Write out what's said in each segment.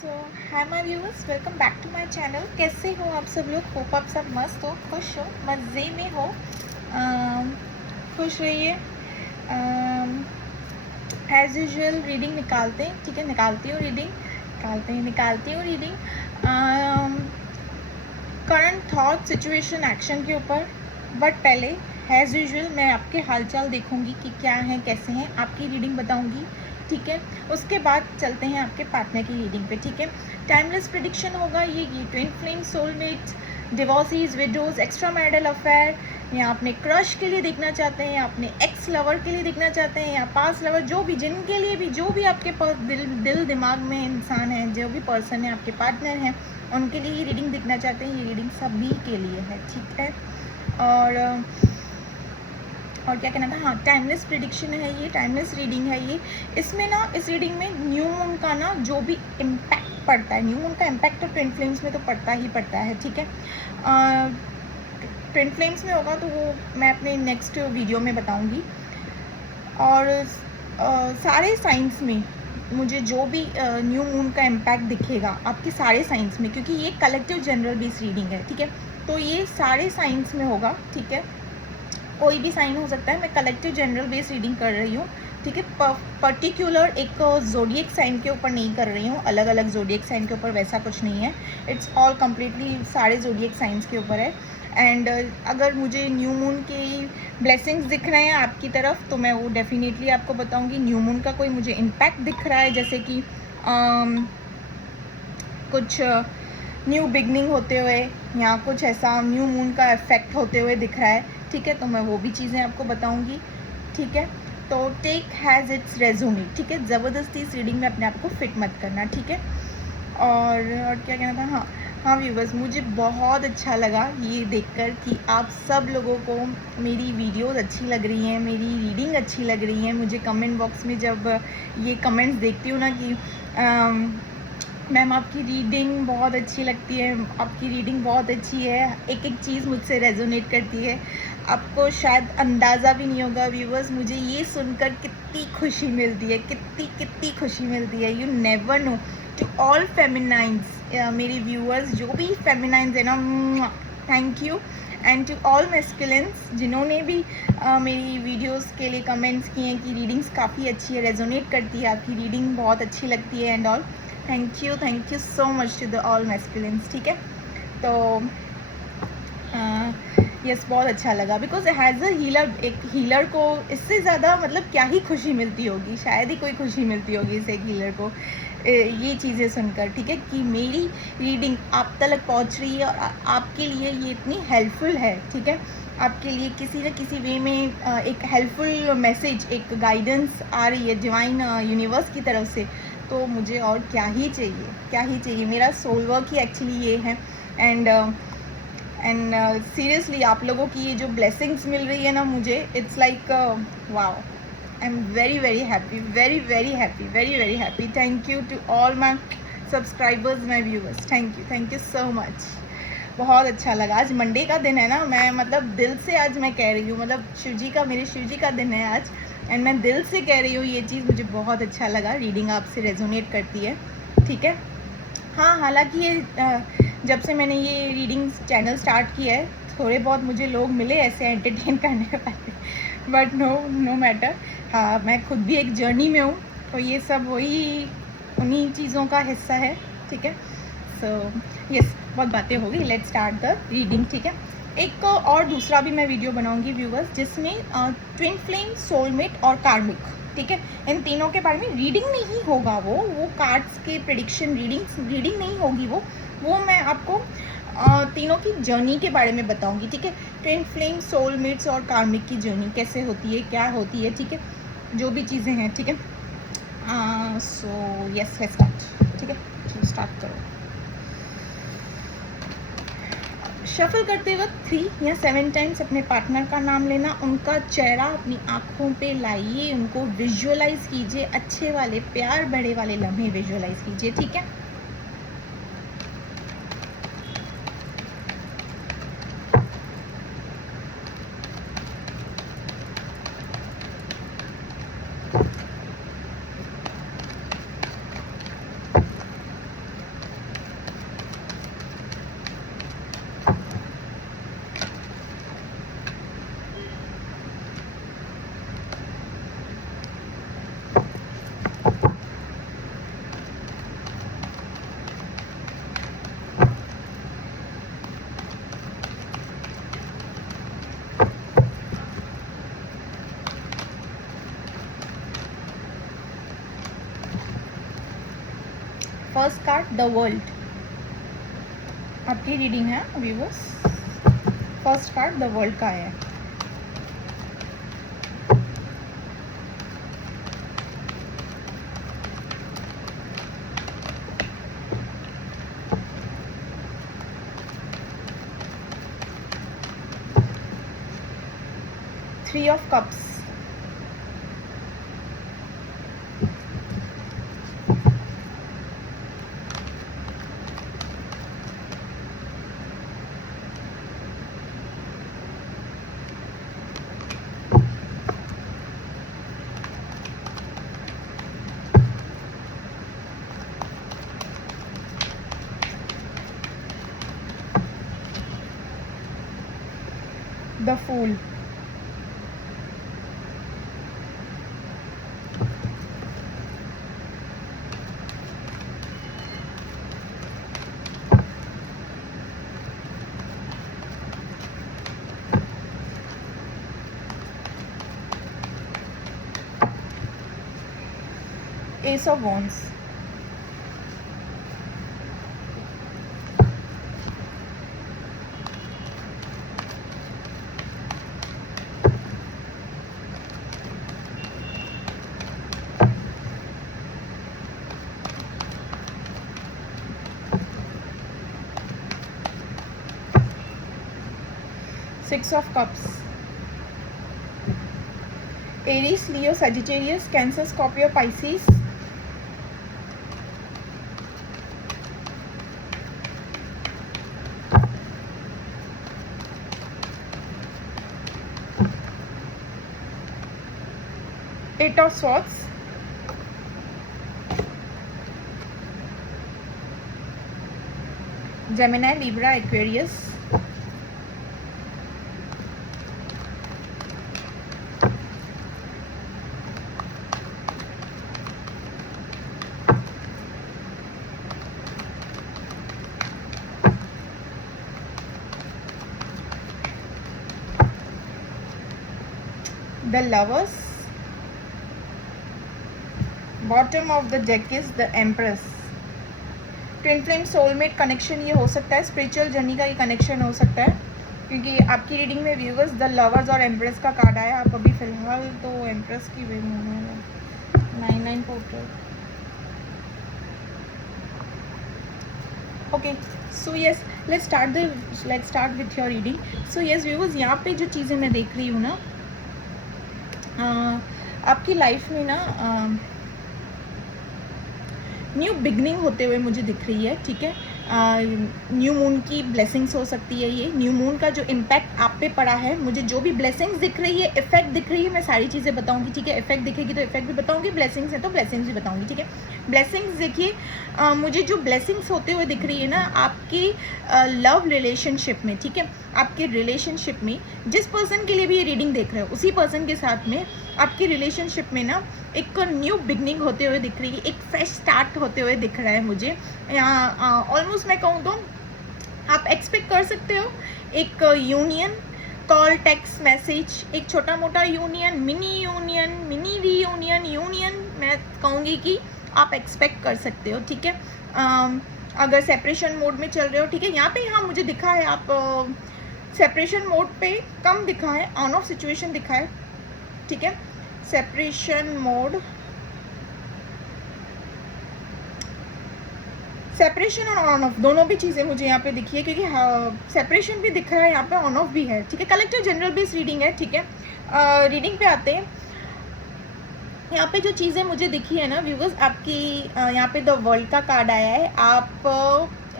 So hi my viewers, welcome back to my channel. कैसे हो आप सब लोग? होप आप सब मस्त हो, खुश हो, मज़े में हो। खुश रहिए। एज यूजुअल रीडिंग निकालते हैं, ठीक है? निकालती हूँ reading current through, situation, action के ऊपर। बट पहले एज यूजुअल मैं आपके हालचाल देखूंगी कि क्या है, कैसे हैं, आपकी रीडिंग बताऊंगी, ठीक है? उसके बाद चलते हैं आपके पार्टनर की रीडिंग पे, ठीक है? टाइमलेस प्रेडिक्शन होगा ये twin flame, soulmates, divorcees, widows, extra marital affair, या अपने क्रश के लिए देखना चाहते हैं, या अपने एक्स लवर के लिए देखना चाहते हैं, या पास लवर, जो भी, जिनके लिए भी, जो भी आपके दिल दिमाग में इंसान है, जो भी पर्सन है, आपके पार्टनर हैं, उनके लिए ये रीडिंग देखना चाहते हैं। ये रीडिंग सभी के लिए है, ठीक है? और क्या कहना था, हाँ, टाइमलेस प्रेडिक्शन है ये, टाइमलेस रीडिंग है ये। इसमें ना, इस रीडिंग में न्यू मून का ना जो भी इम्पैक्ट पड़ता है, न्यू मून का इम्पैक्ट तो ट्विन फ्लेम्स में तो पड़ता ही पड़ता है, ठीक है? ट्विन फ्लेम्स में होगा तो वो मैं अपने नेक्स्ट वीडियो में बताऊंगी। और सारे साइंस में मुझे जो भी न्यू मून का इम्पैक्ट दिखेगा आपके सारे साइंस में, क्योंकि ये कलेक्टिव जनरल बेस रीडिंग है, ठीक है? तो ये सारे साइंस में होगा, ठीक है? कोई भी साइन हो सकता है, मैं कलेक्टिव जनरल बेस रीडिंग कर रही हूँ, ठीक है? पर्टिकुलर एक जोडियक साइन के ऊपर नहीं कर रही हूँ, अलग अलग जोडियक साइन के ऊपर वैसा कुछ नहीं है। इट्स ऑल कम्प्लीटली सारे जोडियक साइंस के ऊपर है। एंड अगर मुझे न्यू मून के ब्लेसिंग्स दिख रहे हैं आपकी तरफ तो मैं वो डेफिनेटली आपको बताऊंगी। न्यू मून का कोई मुझे इम्पैक्ट दिख रहा है, जैसे कि कुछ न्यू बिगनिंग होते हुए, या कुछ ऐसा न्यू मून का इफेक्ट होते हुए दिख रहा है, ठीक है? तो मैं वो भी चीज़ें आपको बताऊंगी, ठीक है? तो टेक हैज़ इट्स रेजोनेट, ठीक है? ज़बरदस्ती इस रीडिंग में अपने आप को फिट मत करना, ठीक है? और क्या कहना था, हाँ व्यूवर्स, मुझे बहुत अच्छा लगा ये देखकर कि आप सब लोगों को मेरी वीडियोस अच्छी लग रही हैं, मेरी रीडिंग अच्छी लग रही है। मुझे कमेंट बॉक्स में जब ये कमेंट्स देखती हूँ ना कि मैम आपकी रीडिंग बहुत अच्छी लगती है, आपकी रीडिंग बहुत अच्छी है, एक एक चीज़ मुझसे रेजोनेट करती है। आपको शायद अंदाज़ा भी नहीं होगा व्यूवर्स, मुझे ये सुनकर कितनी खुशी मिलती है, कितनी खुशी मिलती है। You never know. To all feminines, मेरी व्यूअर्स जो भी फेमिनाइंस है ना, thank you. And to all masculines जिन्होंने भी मेरी वीडियोस के लिए कमेंट्स किए हैं कि रीडिंग्स काफ़ी अच्छी है, रेजोनेट करती है, आपकी रीडिंग बहुत अच्छी लगती है and all, thank you so much to the all masculines, ठीक है? तो यस, बहुत अच्छा लगा, बिकॉज हैज़ अ हीलर, एक हीलर को इससे ज़्यादा मतलब क्या ही खुशी मिलती होगी, शायद ही कोई खुशी मिलती होगी इसे, एक हीलर को ये चीज़ें सुनकर, ठीक है? कि मेरी रीडिंग आप तक पहुंच रही है और आपके लिए ये इतनी हेल्पफुल है, ठीक है? आपके लिए किसी न किसी वे में एक हेल्पफुल मैसेज, एक गाइडेंस आ रही है डिवाइन यूनिवर्स की तरफ से, तो मुझे और क्या ही चाहिए। मेरा सोल वर्क ही एक्चुअली ये है। एंड सीरियसली आप लोगों की ये जो ब्लेसिंग्स मिल रही है ना मुझे, it's like wow, I am very happy. Thank you to all my subscribers, my viewers, thank you so much. बहुत अच्छा लगा। आज मंडे का दिन है ना, मैं मतलब दिल से आज मैं कह रही हूँ, मतलब मेरे शिव जी का दिन है आज, एंड मैं दिल से कह रही हूँ ये चीज़, मुझे बहुत अच्छा लगा। रीडिंग आपसे रेजोनेट करती है, ठीक है? हाँ, हालांकि ये जब से मैंने ये रीडिंग चैनल स्टार्ट किया है, थोड़े बहुत मुझे लोग मिले ऐसे एंटरटेन करने वाले, बट नो मैटर। हाँ, मैं खुद भी एक जर्नी में हूँ, तो ये सब वही उन्हीं चीज़ों का हिस्सा है, ठीक है? तो यस, बहुत बातें हो गई, लेट्स स्टार्ट द रीडिंग, ठीक है? एक और दूसरा भी मैं वीडियो बनाऊंगी व्यूवर्स, जिसमें ट्विन फ्लेम, सोलमेट और कार्मिक, ठीक है? इन तीनों के बारे में रीडिंग नहीं होगा, वो कार्ड्स के प्रेडिक्शन रीडिंग नहीं होगी, वो मैं आपको तीनों की जर्नी के बारे में बताऊंगी, ठीक है? ट्विन फ्लेम, सोलमेट्स और कार्मिक की जर्नी कैसे होती है, क्या होती है, ठीक है? जो भी चीज़ें हैं, ठीक है? सो यस, लेट्स स्टार्ट, ठीक है? चलो स्टार्ट करो। शफल करते वक्त 3 या 7 टाइम्स अपने पार्टनर का नाम लेना, उनका चेहरा अपनी आंखों पे लाइए, उनको विजुअलाइज कीजिए, अच्छे वाले प्यार बड़े वाले लम्हे विजुअलाइज कीजिए, ठीक है? फर्स्ट कार्ड द वर्ल्ड, आपकी रीडिंग है viewers. First card the world का है। Three of cups, the fool, ace of wands, six of cups, Aries, Leo, Sagittarius, Cancer, Scorpio, Pisces, eight of swords, Gemini, Libra, Aquarius, the lovers, bottom of the deck is the empress, twin flame, soulmate connection ये हो सकता है, spiritual journey का ये connection हो सकता है, क्योंकि आपकी रीडिंग में व्यूवर्स द लवर्स और एम्प्रेस का कार्ड आया। आप अभी फिलहाल तो एम्प्रेस की वे में 99 portal. Okay so yes let's start with your reading. So yes viewers, यहाँ पे जो चीज़ें मैं देख रही हूँ ना, आपकी लाइफ में ना न्यू बिगनिंग होते हुए मुझे दिख रही है, ठीक है। न्यू मून की ब्लेसिंग्स हो सकती है। ये न्यू मून का जो इम्पैक्ट आप पे पड़ा है, मुझे जो भी ब्लेसिंग्स दिख रही है, इफेक्ट दिख रही है, मैं सारी चीज़ें बताऊंगी, ठीक है। इफेक्ट दिखेगी तो इफेक्ट भी बताऊंगी, ब्लेसिंग्स है तो ब्लेसिंग्स भी बताऊंगी, ठीक है। ब्लेसिंग्स देखिए, मुझे जो ब्लेसिंग्स होते हुए दिख रही है ना आपकी लव रिलेशनशिप में, ठीक है। आपके रिलेशनशिप में जिस पर्सन के लिए भी ये रीडिंग देख रहे हो, उसी पर्सन के साथ में आपकी रिलेशनशिप में ना एक न्यू बिगनिंग होते हुए दिख रही है, एक फ्रेश स्टार्ट होते हुए दिख रहा है मुझे। यहाँ ऑलमोस्ट मैं कहूँ तो आप एक्सपेक्ट कर सकते हो एक यूनियन, कॉल, टेक्स्ट मैसेज, एक छोटा मोटा यूनियन, मिनी रीयूनियन, यूनियन मैं कहूँगी कि आप एक्सपेक्ट कर सकते हो, ठीक है। अगर सेपरेशन मोड में चल रहे हो, ठीक है। यहाँ पे मुझे दिखा है आप सेपरेशन मोड पे कम दिखा है, ऑन ऑफ सिचुएशन दिखा है, ठीक है। सेपरेशन मोड, सेपरेशन और ऑन ऑफ दोनों भी चीज़ें मुझे यहाँ पे दिखी है, क्योंकि सेपरेशन भी दिख रहा है यहाँ पे, ऑन ऑफ भी है, ठीक है। कलेक्टिव जनरल बेस रीडिंग है, ठीक है। रीडिंग पे आते हैं। यहाँ पे जो चीज़ें मुझे दिखी है ना व्यूवर्स, आपकी यहाँ पे द वर्ल्ड का कार्ड आया है।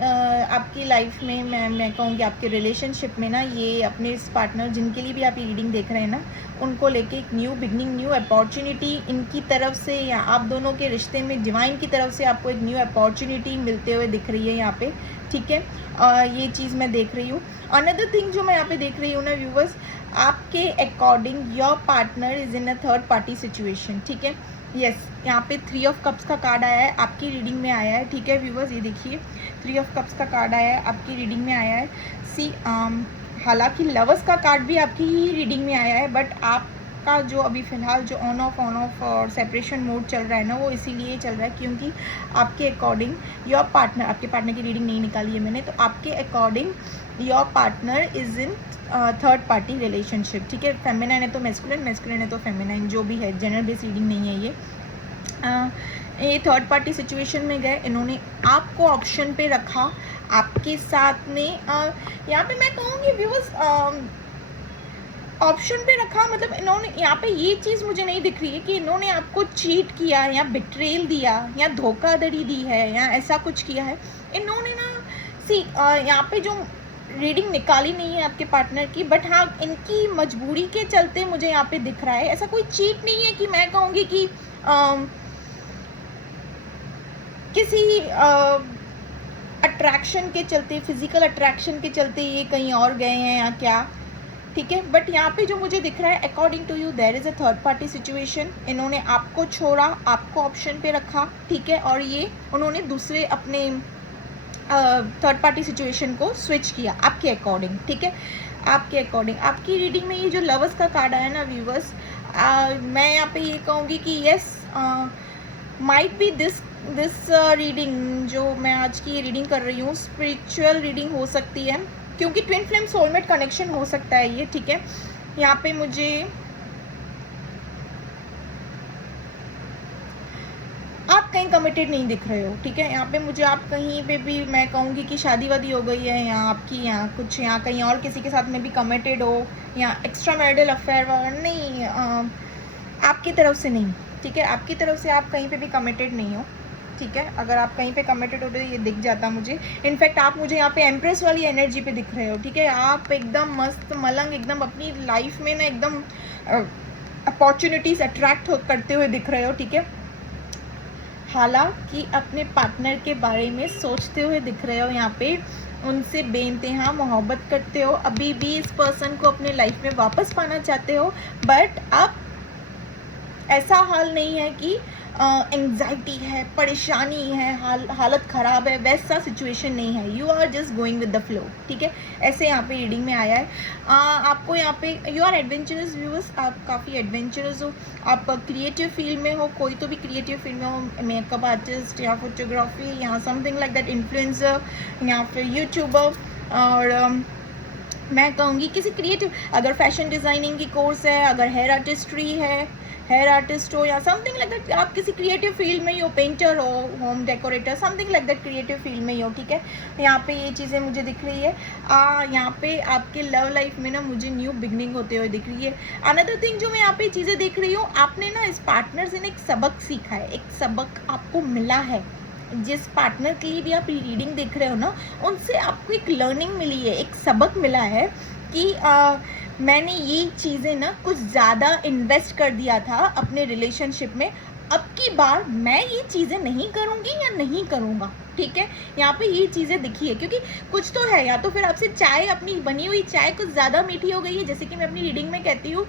आपकी लाइफ में मैं कहूँगी आपके रिलेशनशिप में ना, ये अपने इस पार्टनर जिनके लिए भी आप ये रीडिंग देख रहे हैं ना, उनको लेके एक न्यू बिगनिंग, न्यू अपॉर्चुनिटी इनकी तरफ से, या आप दोनों के रिश्ते में डिवाइन की तरफ से आपको एक न्यू अपॉर्चुनिटी मिलते हुए दिख रही है यहाँ पे, ठीक है। ये चीज़ मैं देख रही हूँ। अनदर थिंग जो मैं यहाँ पे देख रही हूँ ना व्यूवर्स, आपके according your partner is in a third party situation, ठीक है। यस, यहाँ पे 3 ऑफ कप्स का कार्ड आया है, आपकी रीडिंग में आया है, ठीक है व्यूवर्स। ये देखिए 3 ऑफ कप्स का कार्ड आया है, आपकी रीडिंग में आया है। सी हालांकि लवर्स का कार्ड भी आपकी ही रीडिंग में आया है, बट आप आपका जो अभी फ़िलहाल जो ऑन ऑफ और सेपरेशन मोड चल रहा है ना, वो इसीलिए चल रहा है क्योंकि आपके अकॉर्डिंग योर पार्टनर, आपके पार्टनर की रीडिंग नहीं निकाली है मैंने, तो आपके according your partner is in third party relationship, ठीक है। फेमिनाइन है तो मैस्कुलिन, मैस्कुलिन है तो फेमिनाइन, जो भी है, जेंडर बेस्ड रीडिंग नहीं है ये थर्ड पार्टी सिचुएशन में गए, इन्होंने आपको ऑप्शन पे रखा, आपके साथ में यहाँ पे मैं कहूँगी व्यूअर्स ऑप्शन पे रखा, मतलब इन्होंने यहाँ पे ये चीज़ मुझे नहीं दिख रही है कि इन्होंने आपको चीट किया या बिट्रेल दिया या धोखाधड़ी दी है या ऐसा कुछ किया है। इन्होंने ना यहाँ पे जो रीडिंग निकाली नहीं है आपके पार्टनर की, बट हाँ इनकी मजबूरी के चलते मुझे यहाँ पे दिख रहा है। ऐसा कोई चीट नहीं है कि मैं कहूँगी कि किसी अट्रैक्शन के चलते, फिजिकल अट्रैक्शन के चलते ये कहीं और गए हैं या क्या, ठीक है। बट यहाँ पे जो मुझे दिख रहा है, according to you there is a third party situation. इन्होंने आपको छोड़ा, आपको ऑप्शन पे रखा, ठीक है, और ये उन्होंने दूसरे अपने थर्ड पार्टी सिचुएशन को स्विच किया आपके अकॉर्डिंग, ठीक है, आपके अकॉर्डिंग। आपकी रीडिंग में ये जो लवर्स का कार्ड आया ना व्यूवर्स, मैं यहाँ पे ये कहूँगी कि yes might be this reading जो मैं आज की ये रीडिंग कर रही हूँ स्पिरिचुअल रीडिंग हो सकती है, क्योंकि ट्विन फ्लेम सोलमेट कनेक्शन हो सकता है ये, ठीक है। यहाँ पे मुझे आप कहीं कमिटेड नहीं दिख रहे हो, ठीक है। यहाँ पे मुझे आप कहीं पे भी मैं कहूँगी कि शादी वादी हो गई है या आपकी यहाँ कुछ यहाँ कहीं और किसी के साथ में भी कमिटेड हो या एक्स्ट्रा मैरिटल अफेयर नहीं, आपकी तरफ से नहीं, ठीक है, आपकी तरफ से आप कहीं पे भी कमिटेड नहीं हो, ठीक है। अगर आप कहीं पे कमिटेड होते तो ये दिख जाता मुझे। इनफैक्ट आप मुझे यहाँ पे एम्प्रेस वाली एनर्जी पे दिख रहे हो, ठीक है। आप एकदम मस्त मलंग एकदम अपनी लाइफ में ना एकदम अपॉर्चुनिटीज अट्रैक्ट करते हुए दिख रहे हो, ठीक है। हालांकि अपने पार्टनर के बारे में सोचते हुए दिख रहे हो, यहाँ पे उनसे बेइंतहा मोहब्बत करते हो, अभी भी इस पर्सन को अपने लाइफ में वापस पाना चाहते हो, बट अब ऐसा हाल नहीं है कि एंग्जाइटी है, परेशानी है, हालत ख़राब है, वैसा सिचुएशन नहीं है। You are just going with the flow, ठीक है, ऐसे यहाँ पे रीडिंग में आया है। आपको यहाँ पे यू आर एडवेंचरस व्यूअर्स, आप काफ़ी एडवेंचरस हो, आप क्रिएटिव फील्ड में हो, कोई तो भी क्रिएटिव फील्ड में हो, मेकअप आर्टिस्ट या फोटोग्राफी या समथिंग लाइक दैट, इन्फ्लुएंसर या फिर यूट्यूबर, और मैं कहूँगी किसी क्रिएटिव, अगर फैशन डिज़ाइनिंग की कोर्स है, अगर हेयर आर्टिस्ट्री है, हेयर आर्टिस्ट हो या समथिंग लाइक दैट, आप किसी क्रिएटिव फील्ड में ही हो, पेंटर हो, home decorator, something like that, creative field में ही हो, ठीक है। यहाँ पे ये चीज़ें मुझे दिख रही है। यहाँ पे आपके लव लाइफ में ना मुझे न्यू बिगनिंग होते हुए दिख रही है। अनदर थिंग जो मैं यहाँ पे चीज़ें देख रही हूँ, आपने ना इस पार्टनर से ना एक सबक सीखा है, एक सबक आपको मिला है। जिस पार्टनर के लिए भी आप रीडिंग देख रहे हो ना, उनसे आपको एक लर्निंग मिली है, एक सबक मिला है कि मैंने ये चीज़ें ना कुछ ज़्यादा इन्वेस्ट कर दिया था अपने रिलेशनशिप में, अब की बार मैं ये चीज़ें नहीं करूँगी या नहीं करूँगा, ठीक है। यहाँ पे ये चीज़ें दिखी है, क्योंकि कुछ तो है, या तो फिर आपसे चाय, अपनी बनी हुई चाय कुछ ज़्यादा मीठी हो गई है, जैसे कि मैं अपनी रीडिंग में कहती हूँ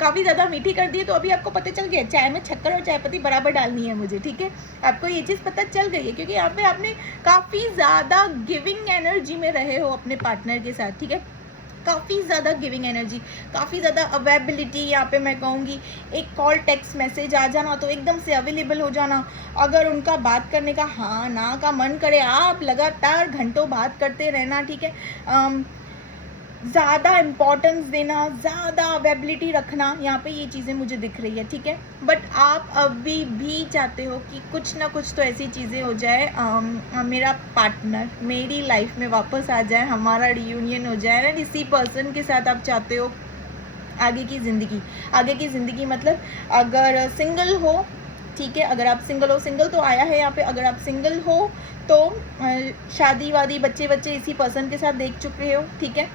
काफ़ी ज़्यादा मीठी कर दी है, तो अभी आपको पता चल गया चाय में शक्कर और चाय पत्ती बराबर डालनी है मुझे, ठीक है। आपको ये चीज़ पता चल गई है, क्योंकि यहाँ पे आपने काफ़ी ज़्यादा गिविंग एनर्जी में रहे हो अपने पार्टनर के साथ, ठीक है, काफ़ी ज़्यादा गिविंग एनर्जी, काफ़ी ज़्यादा अवेलेबिलिटी। यहाँ पे मैं कहूँगी एक कॉल टेक्स्ट मैसेज आ जाना तो एकदम से अवेलेबल हो जाना, अगर उनका बात करने का हाँ ना का मन करे, आप लगातार घंटों बात करते रहना, ठीक है। ज़्यादा इम्पोर्टेंस देना, ज़्यादा अवेलेबिलिटी रखना, यहाँ पे ये चीज़ें मुझे दिख रही है, ठीक है। बट आप अभी भी चाहते हो कि कुछ ना कुछ तो ऐसी चीज़ें हो जाए, मेरा पार्टनर मेरी लाइफ में वापस आ जाए, हमारा रियूनियन हो जाए ना, इसी पर्सन के साथ आप चाहते हो आगे की ज़िंदगी। मतलब अगर सिंगल हो, ठीक है, अगर आप सिंगल हो, सिंगल तो आया है यहाँ पे, अगर आप सिंगल हो तो शादी वादी बच्चे इसी पर्सन के साथ देख चुके हो, ठीक है।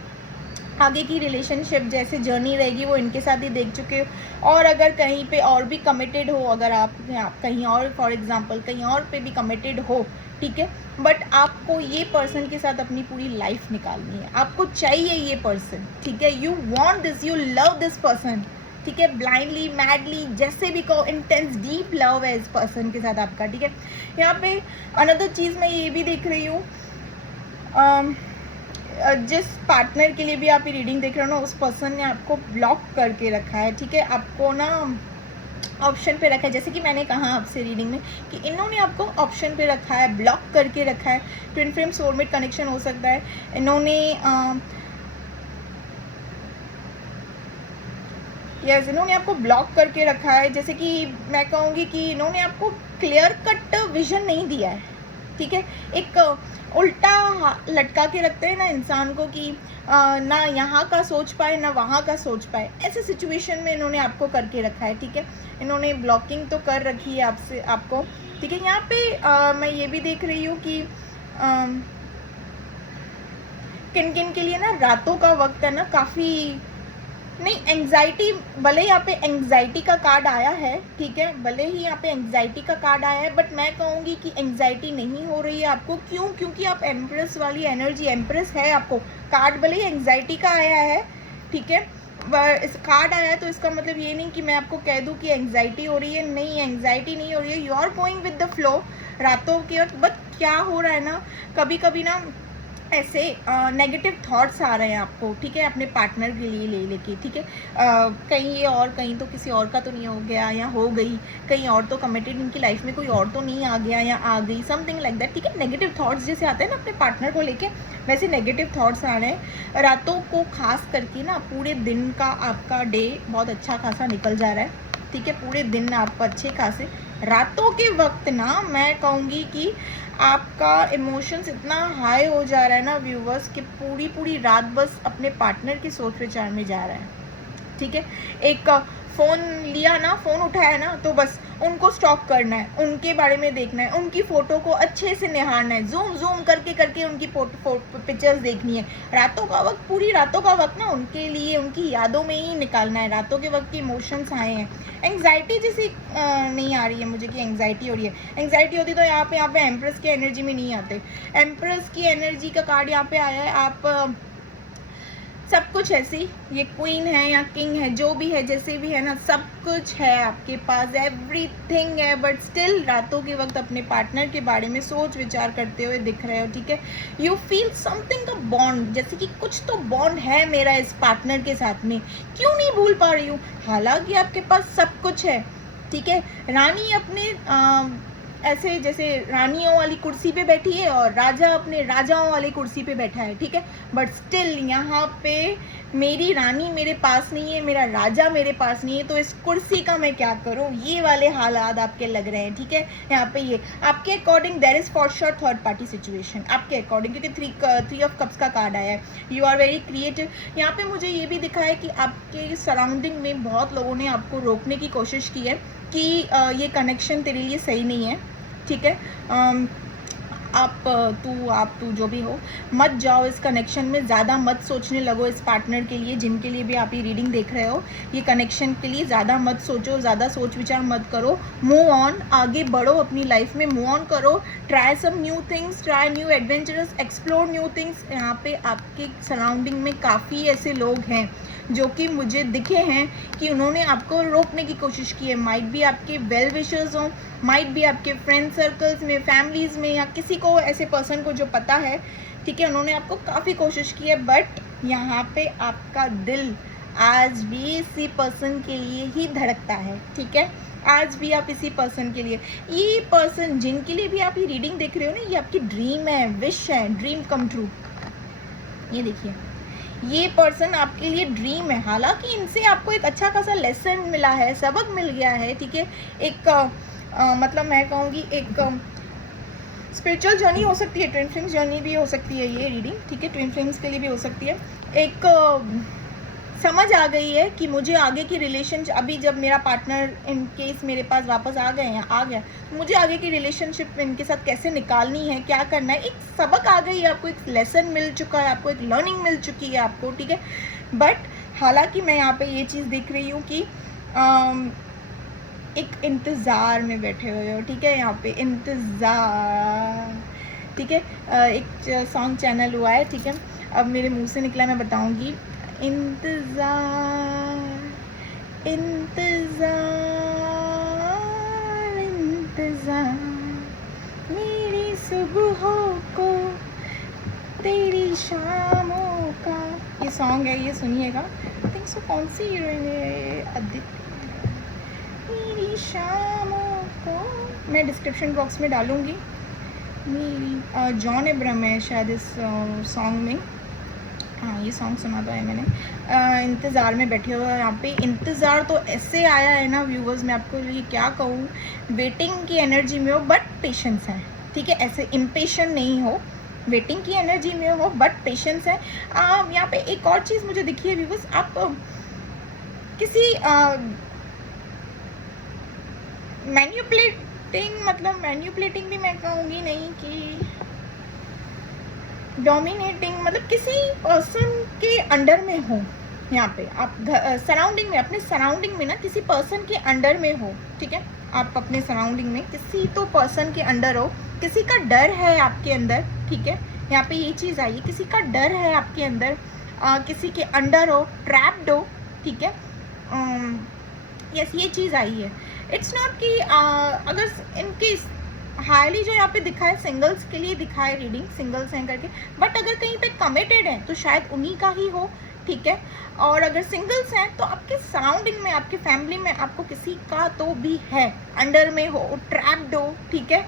आगे की रिलेशनशिप जैसे जर्नी रहेगी वो इनके साथ ही देख चुके हो, और अगर कहीं पे और भी कमिटेड हो, अगर आप कहीं और फॉर एग्जांपल कहीं और पे भी कमिटेड हो, ठीक है, बट आपको ये पर्सन के साथ अपनी पूरी लाइफ निकालनी है, आपको चाहिए ये पर्सन, ठीक है। You want this, you love this person, ठीक है, ब्लाइंडली, मैडली, जैसे भी कहो, इंटेंस डीप लव है इस पर्सन के साथ आपका, ठीक है। यहाँ पे अनदर चीज़ मैं ये भी देख रही हूँ, जिस पार्टनर के लिए भी आप ये रीडिंग देख रहे हो ना, उस पर्सन ने आपको ब्लॉक करके रखा है, ठीक है। आपको ना ऑप्शन पे रखा है, जैसे कि मैंने कहा आपसे रीडिंग में कि इन्होंने आपको ऑप्शन पे रखा है, ब्लॉक करके रखा है। ट्विन फ्लेम सोलमेट कनेक्शन हो सकता है। इन्होंने इन्होंने आपको ब्लॉक करके रखा है। जैसे कि मैं कहूँगी कि इन्होंने आपको क्लियर कट विजन नहीं दिया है, ठीक है। एक उल्टा लटका के रखते हैं ना इंसान को कि ना यहाँ का सोच पाए ना वहाँ का सोच पाए, ऐसे सिचुएशन में इन्होंने आपको करके रखा है, ठीक है। इन्होंने ब्लॉकिंग तो कर रखी है आपसे, आपको, ठीक है। यहाँ पे मैं ये भी देख रही हूँ कि किन किन के लिए ना रातों का वक्त है ना काफ़ी नहीं, एंग्जाइटी, भले यहाँ पे एंग्जाइटी का कार्ड आया है, ठीक है, भले ही यहाँ पे एंग्जाइटी का कार्ड आया है, बट मैं कहूँगी कि एंग्जाइटी नहीं हो रही है आपको। क्यों? क्योंकि आप एम्प्रेस वाली एनर्जी, एम्प्रेस है आपको। कार्ड भले ही एंग्जाइटी का आया है, ठीक है, इस कार्ड आया है तो इसका मतलब ये नहीं कि मैं आपको कह दूँ कि एंग्जाइटी हो रही है। नहीं, एंग्जाइटी नहीं हो रही है। You are going with the flow रातों के वक्त। बट क्या हो रहा है ना, कभी कभी ना ऐसे नेगेटिव थॉट्स आ रहे हैं आपको, ठीक है, अपने पार्टनर के लिए लेके, ठीक है। कहीं ये और कहीं तो किसी और का तो नहीं हो गया या हो गई, कहीं और तो कमिटेड इनकी लाइफ में कोई और तो नहीं आ गया या आ गई, समथिंग लाइक दैट, ठीक है। नेगेटिव थॉट्स जैसे आते हैं ना अपने पार्टनर को लेके, वैसे नेगेटिव थॉट्स आ रहे हैं रातों को। खास करके ना पूरे दिन का आपका डे बहुत अच्छा खासा निकल जा रहा है, ठीक है। पूरे दिन आप अच्छे खासे, रातों के वक्त ना मैं कहूँगी कि आपका इमोशंस इतना हाई हो जा रहा है ना व्यूवर्स, कि पूरी पूरी रात बस अपने पार्टनर की सोच विचार में जा रहा है, ठीक है। एक फ़ोन लिया ना, फ़ोन उठाया ना, तो बस उनको स्टॉक करना है, उनके बारे में देखना है, उनकी फ़ोटो को अच्छे से निहारना है, जूम जूम करके करके उनकी पिक्चर्स देखनी है। रातों का वक्त, पूरी रातों का वक्त ना उनके लिए, उनकी यादों में ही निकालना है। रातों के वक्त के इमोशंस आए हैं। एंग्जाइटी जैसी नहीं आ रही है मुझे कि एंग्जाइटी हो रही है। एंग्जाइटी होती तो यहाँ पे एम्प्रेस की एनर्जी में नहीं आते। एम्प्रेस की एनर्जी का कार्ड यहाँ पे आया है। आप सब कुछ ऐसी, ये क्वीन है या किंग है, जो भी है, जैसे भी है ना, सब कुछ है आपके पास, एवरीथिंग है, बट स्टिल रातों के वक्त अपने पार्टनर के बारे में सोच विचार करते हुए दिख रहे हो, ठीक है। यू फील समथिंग का बॉन्ड, जैसे कि कुछ तो बॉन्ड है मेरा इस पार्टनर के साथ में, क्यों नहीं भूल पा रही हूँ। हालांकि आपके पास सब कुछ है, ठीक है। रानी अपने ऐसे जैसे रानियों वाली कुर्सी पे बैठी है और राजा अपने राजाओं वाली कुर्सी पे बैठा है, ठीक है। बट स्टिल यहाँ पे मेरी रानी मेरे पास नहीं है, मेरा राजा मेरे पास नहीं है, तो इस कुर्सी का मैं क्या करूँ, ये वाले हालात आपके लग रहे हैं, ठीक है। यहाँ पे ये आपके according there is for sure third party situation आपके अकॉर्डिंग, क्योंकि थ्री ऑफ कप्स का कार्ड आया है। You are very creative. यहाँ पे मुझे ये भी दिखा है कि आपके सराउंडिंग में बहुत लोगों ने आपको रोकने की कोशिश की है कि ये कनेक्शन तेरे लिए सही नहीं है, ठीक है। आप तू जो भी हो, मत जाओ इस कनेक्शन में, ज़्यादा मत सोचने लगो इस पार्टनर के लिए, जिनके लिए भी आप ये रीडिंग देख रहे हो। ये कनेक्शन के लिए ज़्यादा मत सोचो, ज़्यादा सोच विचार मत करो। मूव ऑन, आगे बढ़ो अपनी लाइफ में, मूव ऑन करो। Try some new things, try new adventurous, explore new things. यहाँ पे आपके सराउंडिंग में काफ़ी ऐसे लोग हैं जो कि मुझे दिखे हैं कि उन्होंने आपको रोकने की कोशिश की है। माइट भी आपके वेल विशर्स हों, माइट भी आपके फ्रेंड सर्कल्स में, फैमिलीज़ में, या किसी को ऐसे पर्सन को जो पता है, ठीक है, उन्होंने आपको काफ़ी कोशिश की है। बट यहाँ पे आपका दिल आज भी इसी पर्सन के लिए ही धड़कता है, ठीक है। आज भी आप इसी पर्सन के लिए, ये पर्सन जिनके लिए भी आप ये रीडिंग देख रहे हो ना, ये आपकी ड्रीम है, विश है, ड्रीम कम ट्रू। ये देखिए, ये पर्सन आपके लिए ड्रीम है। हालांकि इनसे आपको एक अच्छा खासा लेसन मिला है, सबक मिल गया है, ठीक है। एक मतलब मैं कहूँगी एक स्पिरिचुअल जर्नी हो सकती है, ट्विन फ्लेम्स जर्नी भी हो सकती है ये रीडिंग, ठीक है। ट्विन फ्लेम्स के लिए भी हो सकती है। एक समझ आ गई है कि मुझे आगे की रिलेशनशिप, अभी जब मेरा पार्टनर इन केस मेरे पास वापस आ गए या आ गया, तो मुझे आगे की रिलेशनशिप इनके साथ कैसे निकालनी है, क्या करना है, एक सबक आ गई है आपको, एक लेसन मिल चुका है आपको, एक लर्निंग मिल चुकी है आपको, ठीक है। बट हालांकि मैं यहाँ पे ये चीज़ देख रही हूँ कि एक इंतज़ार में बैठे हुए हो, ठीक है। यहाँ पे इंतज़ार, ठीक है। एक सॉन्ग चैनल हुआ है, ठीक है, अब मेरे मुंह से निकला, मैं बताऊँगी। इंतज़ार इंतज़ार इंतज़ार, मेरी सुबहों को तेरी मेरी शामों का, ये सॉन्ग है, ये सुनिएगा। थिंक सो कौन सी हीरोइन है, अदिति। मेरी शामों को मैं डिस्क्रिप्शन बॉक्स में डालूंगी। मेरी जॉन इब्राहिम है शायद इस सॉन्ग में। हाँ, ये सॉन्ग सुना तो है मैंने। इंतज़ार में बैठे हुए यहाँ पे। इंतज़ार तो ऐसे आया है ना व्यूवर्स, मैं आपको ये क्या कहूँ, वेटिंग की एनर्जी में हो बट पेशेंस है, ठीक है। ऐसे इम्पेशेंट नहीं हो, वेटिंग की एनर्जी में हो बट पेशेंस है। यहाँ पे एक और चीज़ मुझे दिखी है व्यूवर्स, आप किसी मैन्युपुलेटिंग, मतलब मैन्युपुलेटिंग भी मैं कहूँगी नहीं, कि डोमिनेटिंग, मतलब किसी पर्सन के अंडर में हो। यहाँ पे आप सराउंडिंग में, अपने सराउंडिंग में ना किसी पर्सन के अंडर में हो, ठीक है। आप अपने सराउंडिंग में किसी तो पर्सन के अंडर हो, किसी का डर है आपके अंदर, ठीक है। यहाँ पे ये चीज़ आई है, किसी का डर है आपके अंदर, किसी के अंडर हो, ट्रैप्ड हो, ठीक है। यस, ये चीज़ आई है। इट्स नॉट कि अगर इनके हाईली जो यहाँ पे दिखा है, सिंगल्स के लिए दिखा है रीडिंग, सिंगल्स हैं करके, बट अगर कहीं पे कमिटेड है तो शायद उन्हीं का ही हो, ठीक है। और अगर सिंगल्स हैं तो आपके सराउंडिंग में, आपके फैमिली में आपको किसी का तो भी है, अंडर में हो, ट्रैप्ड हो, ठीक है।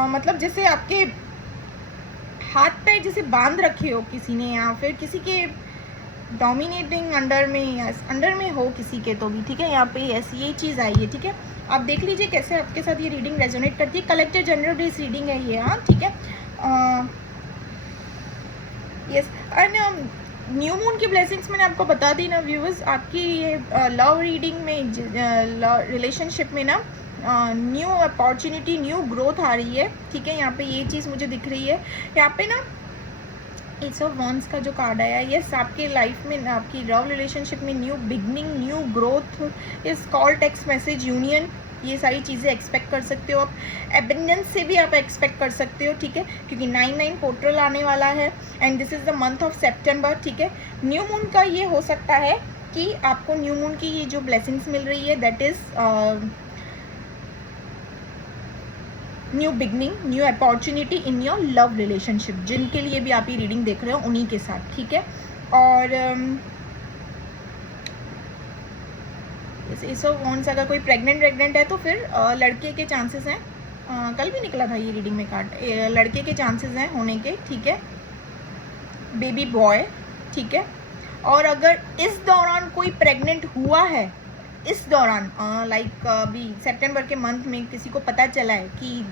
मतलब जैसे आपके हाथ पे जैसे बांध रखे हो किसी ने, या फिर किसी के डोमिनेटिंग अंडर में, या अंडर में हो किसी के तो भी, ठीक है। यहाँ पे ऐसी ये चीज़ आई है, ठीक है। आप देख लीजिए कैसे आपके साथ ये रीडिंग रेजोनेट करती है। कलेक्टिव जनरल बेस रीडिंग है ये, हाँ, ठीक है। यस, एंड न्यू मून की ब्लेसिंग्स मैंने आपको बता दी ना व्यूअर्स। आपकी ये लव रीडिंग में, रिलेशनशिप में ना न्यू अपॉर्चुनिटी, न्यू ग्रोथ आ रही है, ठीक है। यहाँ पे ये चीज़ मुझे दिख रही है। यहाँ पे ना एस ऑफ वॉन्ड्स का जो कार्ड आया है, यस, आपके लाइफ में, आपकी लव रिलेशनशिप में न्यू बिगनिंग, न्यू ग्रोथ, इस कॉल, टेक्स्ट मैसेज, यूनियन, ये सारी चीज़ें एक्सपेक्ट कर सकते हो आप। एबेंडेंस से भी आप एक्सपेक्ट कर सकते हो, ठीक है, क्योंकि 9/9 पोर्टल आने वाला है and this is the month of September, ठीक है। न्यू मून का ये हो सकता है कि आपको न्यू मून की ये जो ब्लेसिंग्स मिल रही है, that is new beginning, new opportunity in your love relationship, जिनके लिए भी आप ये रीडिंग देख रहे हो उन्हीं के साथ, ठीक है। और एस ऑफ वॉन्ड्स, अगर कोई प्रेग्नेंट है तो फिर लड़के के चांसेस हैं, कल भी निकला था ये रीडिंग में कार्ड, लड़के के चांसेस हैं होने के, ठीक है, बेबी बॉय, ठीक है। और अगर इस दौरान कोई प्रेग्नेंट हुआ है, इस दौरान लाइक अभी सितंबर के मंथ में किसी को पता चला है कि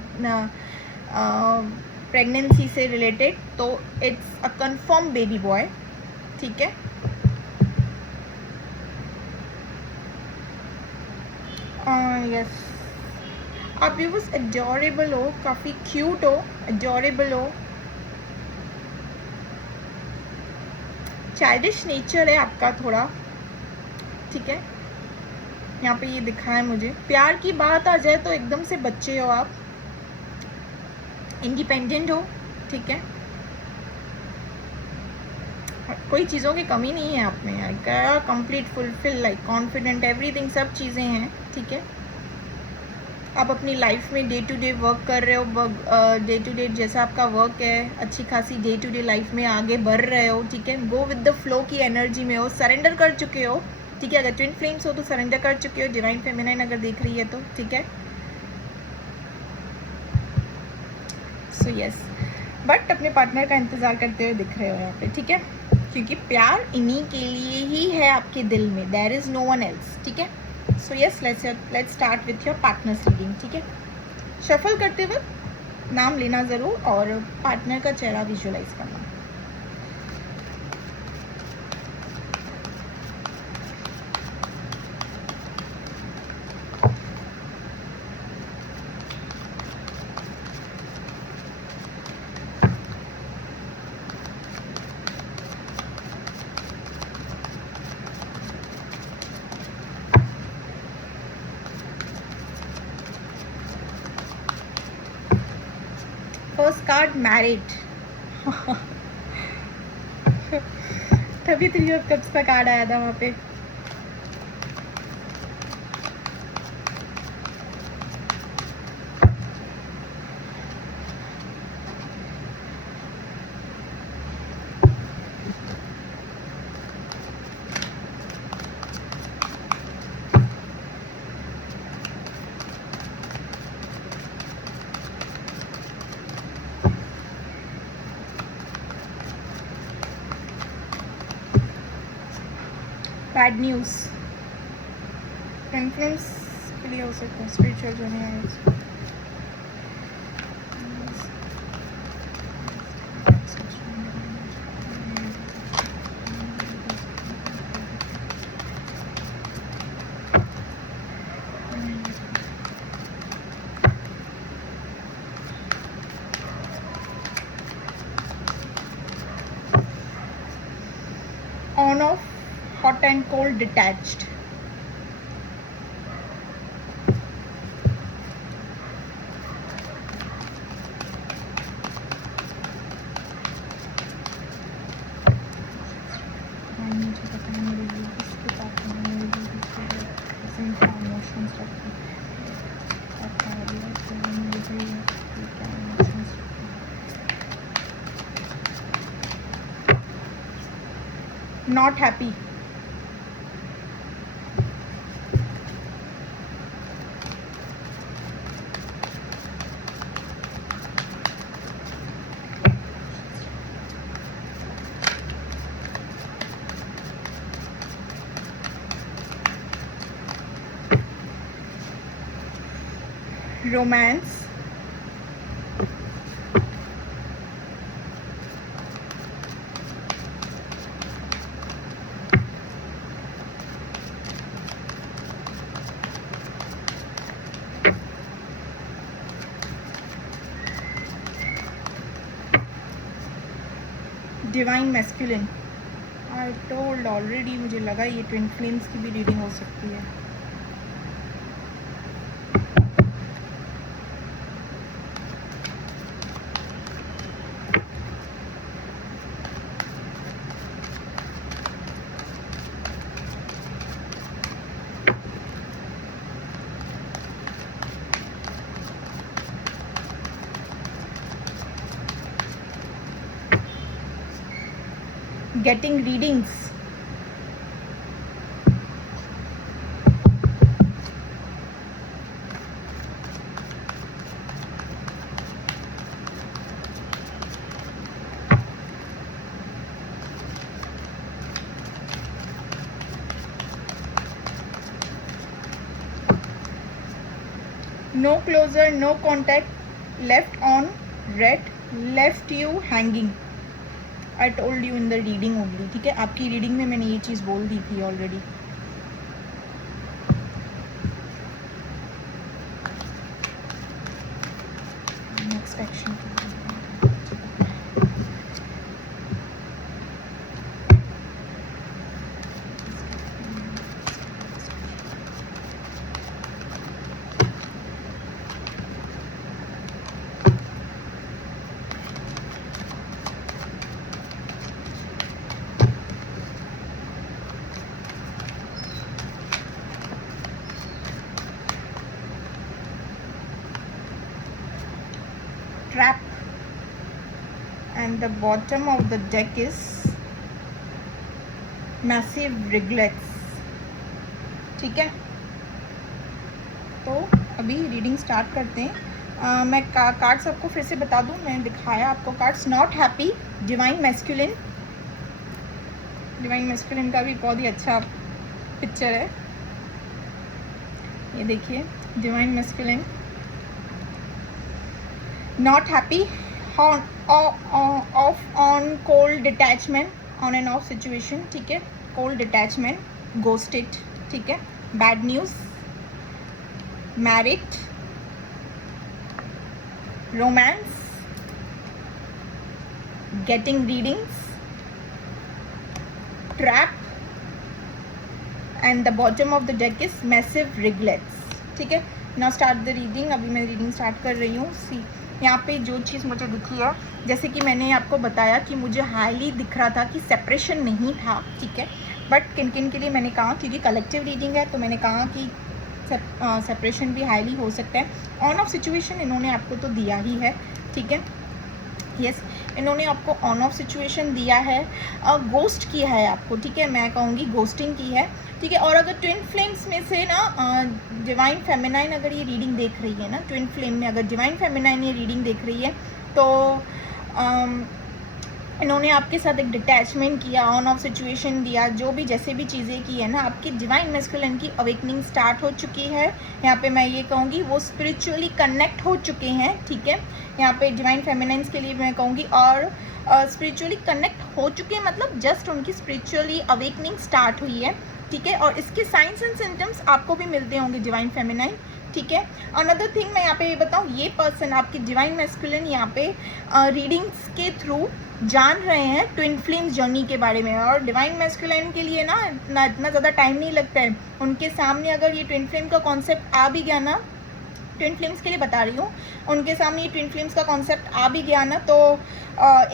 प्रेगनेंसी से रिलेटेड, तो it's a confirm baby boy, ठीक है। यस, आप भी बस एडोरेबल हो, काफ़ी क्यूट हो, एडोरेबल हो, चाइल्डिश नेचर है आपका थोड़ा, ठीक है। यहाँ पे ये दिखा है मुझे। प्यार की बात आ जाए तो एकदम से बच्चे हो आप, इंडिपेंडेंट हो, ठीक है, कोई चीज़ों की कमी नहीं है आप में, क्या complete fulfil, like confident, everything, सब चीज़ें हैं, ठीक है। आप अपनी लाइफ में डे टू डे वर्क कर रहे हो, डे टू डे जैसा आपका वर्क है, अच्छी खासी डे टू डे लाइफ में आगे बढ़ रहे हो, ठीक है। गो विद द फ्लो की एनर्जी में हो, सरेंडर कर चुके हो, ठीक है। अगर ट्विन फ्लेम्स हो तो सरेंडर कर चुके हो, डिवाइन फेमिनाइन अगर देख रही है तो, ठीक है। सो यस, बट अपने पार्टनर का इंतज़ार करते हुए दिख रहे हो यहाँ पे, ठीक है, क्योंकि प्यार इन्हीं के लिए ही है आपके दिल में, there is no one else, ठीक है। So yes, let's start with your partner's reading, ठीक है। शफल करते वक्त नाम लेना ज़रूर और पार्टनर का चेहरा विजुअलाइज करना। फर्स्ट कार्ड मैरिड, तभी 3 ऑफ कप्स का कार्ड आया था वहाँ पे। बैड न्यूज़ इन्फ्लुएंस के लिए हो सकता है, स्पिरिचुअल जर्नी है। On off, hot and cold, detached. Not happy. Romance. Divine masculine. I told already, मुझे लगा ये ट्विन फ्लेम्स की भी रीडिंग हो सकती है। Getting readings. No closer, no contact, left on red, left you hanging. I told you in the reading only. ठीक है, आपकी रीडिंग में मैंने ये चीज़ बोल दी थी already. Next action trap, and the bottom of the deck is massive regrets। ठीक है, तो अभी रीडिंग स्टार्ट करते हैं। मैं कार्ड्स आपको फिर से बता दूं, मैंने दिखाया आपको cards. Not happy, divine masculine. Divine masculine का भी बहुत ही अच्छा पिक्चर है, ये देखिए, divine masculine. Not happy, off on cold detachment, on and off situation। ठीक है, cold detachment, ghosted। ठीक है, bad news, married, romance, getting readings, trap, and the bottom of the deck is massive regrets। ठीक है, now start the reading। अभी मैं reading start कर रही हूँ। सी यहाँ पे जो चीज़ मुझे दिखी है, जैसे कि मैंने आपको बताया कि मुझे हाईली दिख रहा था कि सेपरेशन नहीं था। ठीक है, बट किन किन के लिए मैंने कहा, क्योंकि कलेक्टिव रीडिंग है तो मैंने कहा कि सेपरेशन भी हाईली हो सकता है। ऑन ऑफ सिचुएशन इन्होंने आपको तो दिया ही है। ठीक है, यस, इन्होंने आपको ऑन ऑफ सिचुएशन दिया है, गोस्ट किया है आपको। ठीक है, मैं कहूँगी गोस्टिंग की है। ठीक है, और अगर ट्विन फ्लेम्स में से ना डिवाइन फेमिनाइन अगर ये रीडिंग देख रही है ना, ट्विन फ्लेम में अगर डिवाइन फेमिनाइन ये रीडिंग देख रही है, तो इन्होंने आपके साथ एक डिटैचमेंट किया, ऑन ऑफ सिचुएशन दिया, जो भी जैसे भी चीज़ें की है ना, आपकी डिवाइन मैस्कुलिन की अवेकनिंग स्टार्ट हो चुकी है। यहाँ पे मैं ये कहूँगी वो स्पिरिचुअली कनेक्ट हो चुके हैं, ठीक है। यहाँ पे डिवाइन फेमिनाइंस के लिए मैं कहूँगी, और स्पिरिचुअली कनेक्ट हो चुके हैं मतलब जस्ट उनकी स्पिरिचुअली अवेकनिंग स्टार्ट हुई है, ठीक है। और इसके साइंस एंड सिम्टम्स आपको भी मिलते होंगे डिवाइन फेमिनाइन, ठीक है। अनदर थिंग मैं यहाँ पे ये बताऊँ, ये पर्सन आपकी डिवाइन मैस्कुलिन यहाँ पे रीडिंग्स के थ्रू जान रहे हैं ट्विन फ्लेम्स जर्नी के बारे में। और डिवाइन मैस्कुलिन के लिए ना इतना ज़्यादा टाइम नहीं लगता है, उनके सामने अगर ये ट्विन फ्लेम का कॉन्सेप्ट आ भी गया ना, ट्विन फ्लेम्स के लिए बता रही हूँ, उनके सामने ये ट्विन फ्लेम्स का कॉन्सेप्ट आ भी गया ना, तो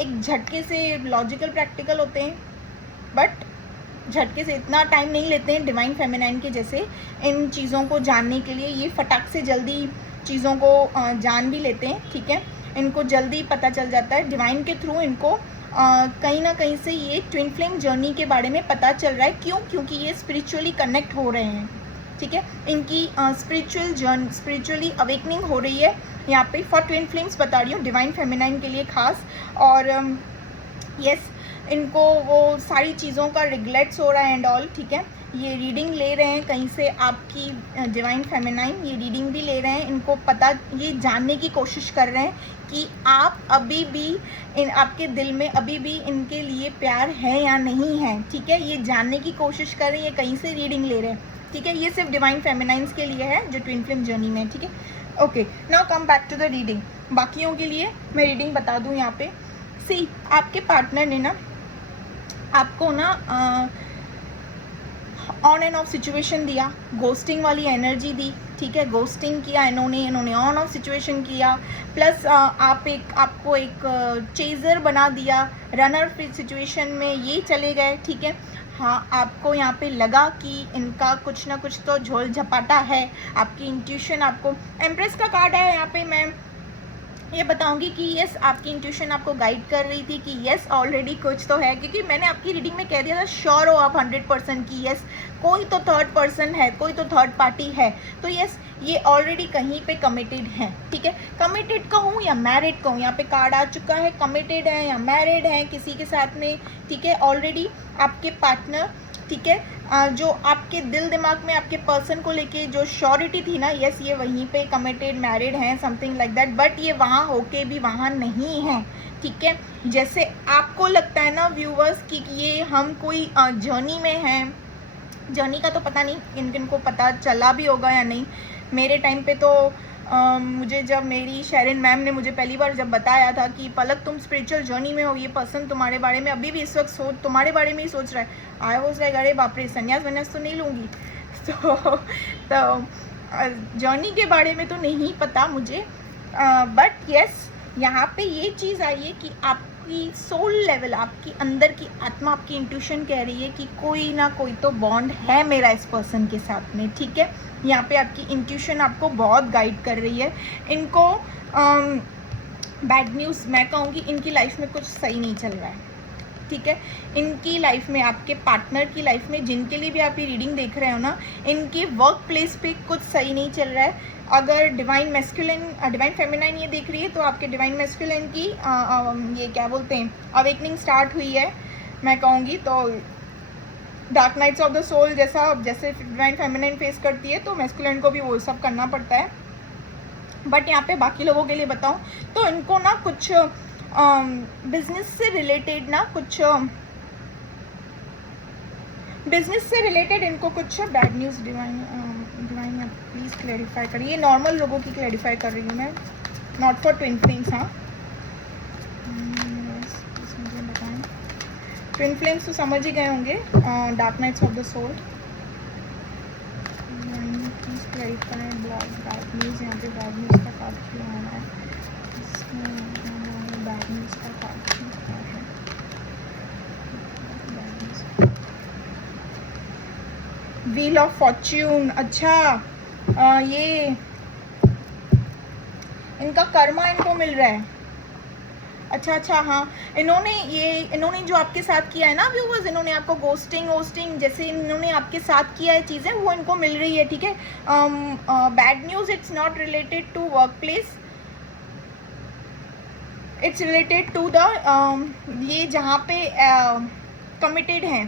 एक झटके से लॉजिकल प्रैक्टिकल होते हैं, बट झटके से इतना टाइम नहीं लेते हैं डिवाइन फेमिनाइन के जैसे इन चीज़ों को जानने के लिए। ये फटाक से जल्दी चीज़ों को जान भी लेते हैं, ठीक है। इनको जल्दी पता चल जाता है डिवाइन के थ्रू, इनको कहीं ना कहीं से ये ट्विन फ्लेम जर्नी के बारे में पता चल रहा है। क्यों? क्योंकि ये स्पिरिचुअली कनेक्ट हो रहे हैं, ठीक है। इनकी स्पिरिचुअली अवेकनिंग हो रही है यहाँ पे फॉर ट्विन फ्लेम्स बता रही हूँ, डिवाइन फेमिनाइन के लिए खास। और यस, इनको वो सारी चीज़ों का रिग्रेट्स हो रहा है एंड ऑल, ठीक है। ये रीडिंग ले रहे हैं कहीं से आपकी डिवाइन फेमिनाइन, ये रीडिंग भी ले रहे हैं, इनको पता, ये जानने की कोशिश कर रहे हैं कि आप अभी भी आपके दिल में अभी भी इनके लिए प्यार है या नहीं है, ठीक है। ये जानने की कोशिश कर रही है, कहीं से रीडिंग ले रहे हैं, ठीक है। ये सिर्फ डिवाइन फेमिनाइंस के लिए है जो ट्विन फ्लेम जर्नी में, ठीक है। Okay, now come back to the reading. बाकियों के लिए मैं रीडिंग बता दूं यहाँ पे। सी, आपके पार्टनर ने ना आपको ना ऑन एंड ऑफ सिचुएशन दिया, गोस्टिंग वाली एनर्जी दी, ठीक है। गोस्टिंग किया इन्होंने ऑन ऑफ सिचुएशन किया, प्लस आपको एक चेजर बना दिया, रनर सिचुएशन में ये चले गए, ठीक है। हाँ, आपको यहाँ पे लगा कि इनका कुछ ना कुछ तो झोल झपाटा है, आपकी इंट्यूशन आपको, एम्प्रेस का कार्ड है यहाँ पे। मैं ये बताऊंगी कि यस, आपकी इंट्यूशन आपको गाइड कर रही थी कि यस ऑलरेडी कुछ तो है, क्योंकि मैंने आपकी रीडिंग में कह दिया था श्योर हो आप 100% कि यस कोई तो थर्ड पर्सन है, कोई तो थर्ड पार्टी है। तो यस, ये ऑलरेडी कहीं पे कमिटेड है, ठीक है। कमिटेड कहूँ या मैरिड कहूँ, यहाँ पे कार्ड आ चुका है, कमिटेड है या मैरिड है किसी के साथ में, ठीक है। ऑलरेडी आपके पार्टनर, ठीक है, जो आपके दिल दिमाग में आपके पर्सन को लेके जो श्योरिटी थी ना, यस ये वहीं पे कमिटेड मैरिड हैं, समथिंग लाइक दैट, बट ये वहाँ होके भी वहाँ नहीं है, ठीक है। जैसे आपको लगता है ना व्यूवर्स कि ये हम कोई जर्नी में हैं, जर्नी का तो पता नहीं किन को पता चला भी होगा या नहीं। मेरे टाइम पे तो मुझे जब मेरी शेरिन मैम ने मुझे पहली बार जब बताया था कि पलक तुम स्पिरिचुअल जर्नी में हो, ये पर्सन तुम्हारे बारे में अभी भी इस वक्त तुम्हारे बारे में ही सोच रहा है, आई वाज लाइक अरे बाप रे, संन्यास तो नहीं लूँगी। तो जर्नी के बारे में तो नहीं पता मुझे, बट यस यहाँ पे ये चीज़ आई है कि आपकी सोल लेवल, आपकी अंदर की आत्मा, आपकी इंट्यूशन कह रही है कि कोई ना कोई तो बॉन्ड है मेरा इस पर्सन के साथ में, ठीक है। यहाँ पे आपकी इंट्यूशन आपको बहुत गाइड कर रही है। इनको बैड न्यूज़ मैं कहूँगी, इनकी लाइफ में कुछ सही नहीं चल रहा है, ठीक है। इनकी लाइफ में, आपके पार्टनर की लाइफ में, जिनके लिए भी आप ये रीडिंग देख रहे हो ना, इनकी वर्क प्लेस पे कुछ सही नहीं चल रहा है। अगर डिवाइन फेमिनाइन ये देख रही है तो आपके डिवाइन मैस्कुलिन की ये क्या बोलते हैं, अवेकनिंग स्टार्ट हुई है मैं कहूँगी। तो dark nights of the soul जैसे डिवाइन फेमिनाइन फेस करती है, तो मैस्कुलिन को भी वो सब करना पड़ता है। बट यहाँ पे बाकी लोगों के लिए बताऊँ तो इनको ना कुछ बिजनेस से रिलेटेड ना कुछ इनको कुछ bad news divine please clarify करिए। ये नॉर्मल लोगों की क्लैरिफाई कर रही हूँ मैं, नॉट फॉर ट्विन फ्लेम्स। हाँ, मुझे बताएं, ट्विन फ्लेम्स तो समझ ही गए होंगे, dark nights of the soul. Please clarify bad news, यहाँ पे बैड न्यूज़ का कार्ड क्यों आ रहा है, इसमें बैड न्यूज़ का कार्ड क्यों आ रहा है। व्हील ऑफ फॉर्च्यून, अच्छा ये इनका कर्मा इनको मिल रहा है। अच्छा हाँ, इन्होंने जो आपके साथ किया है ना व्यूवर्स, इन्होंने आपको गोस्टिंग जैसे इन्होंने आपके साथ किया है चीज़ें, वो इनको मिल रही है, ठीक है। Bad news, it's not related to workplace, it's related to the ये जहाँ पे कमिटेड हैं,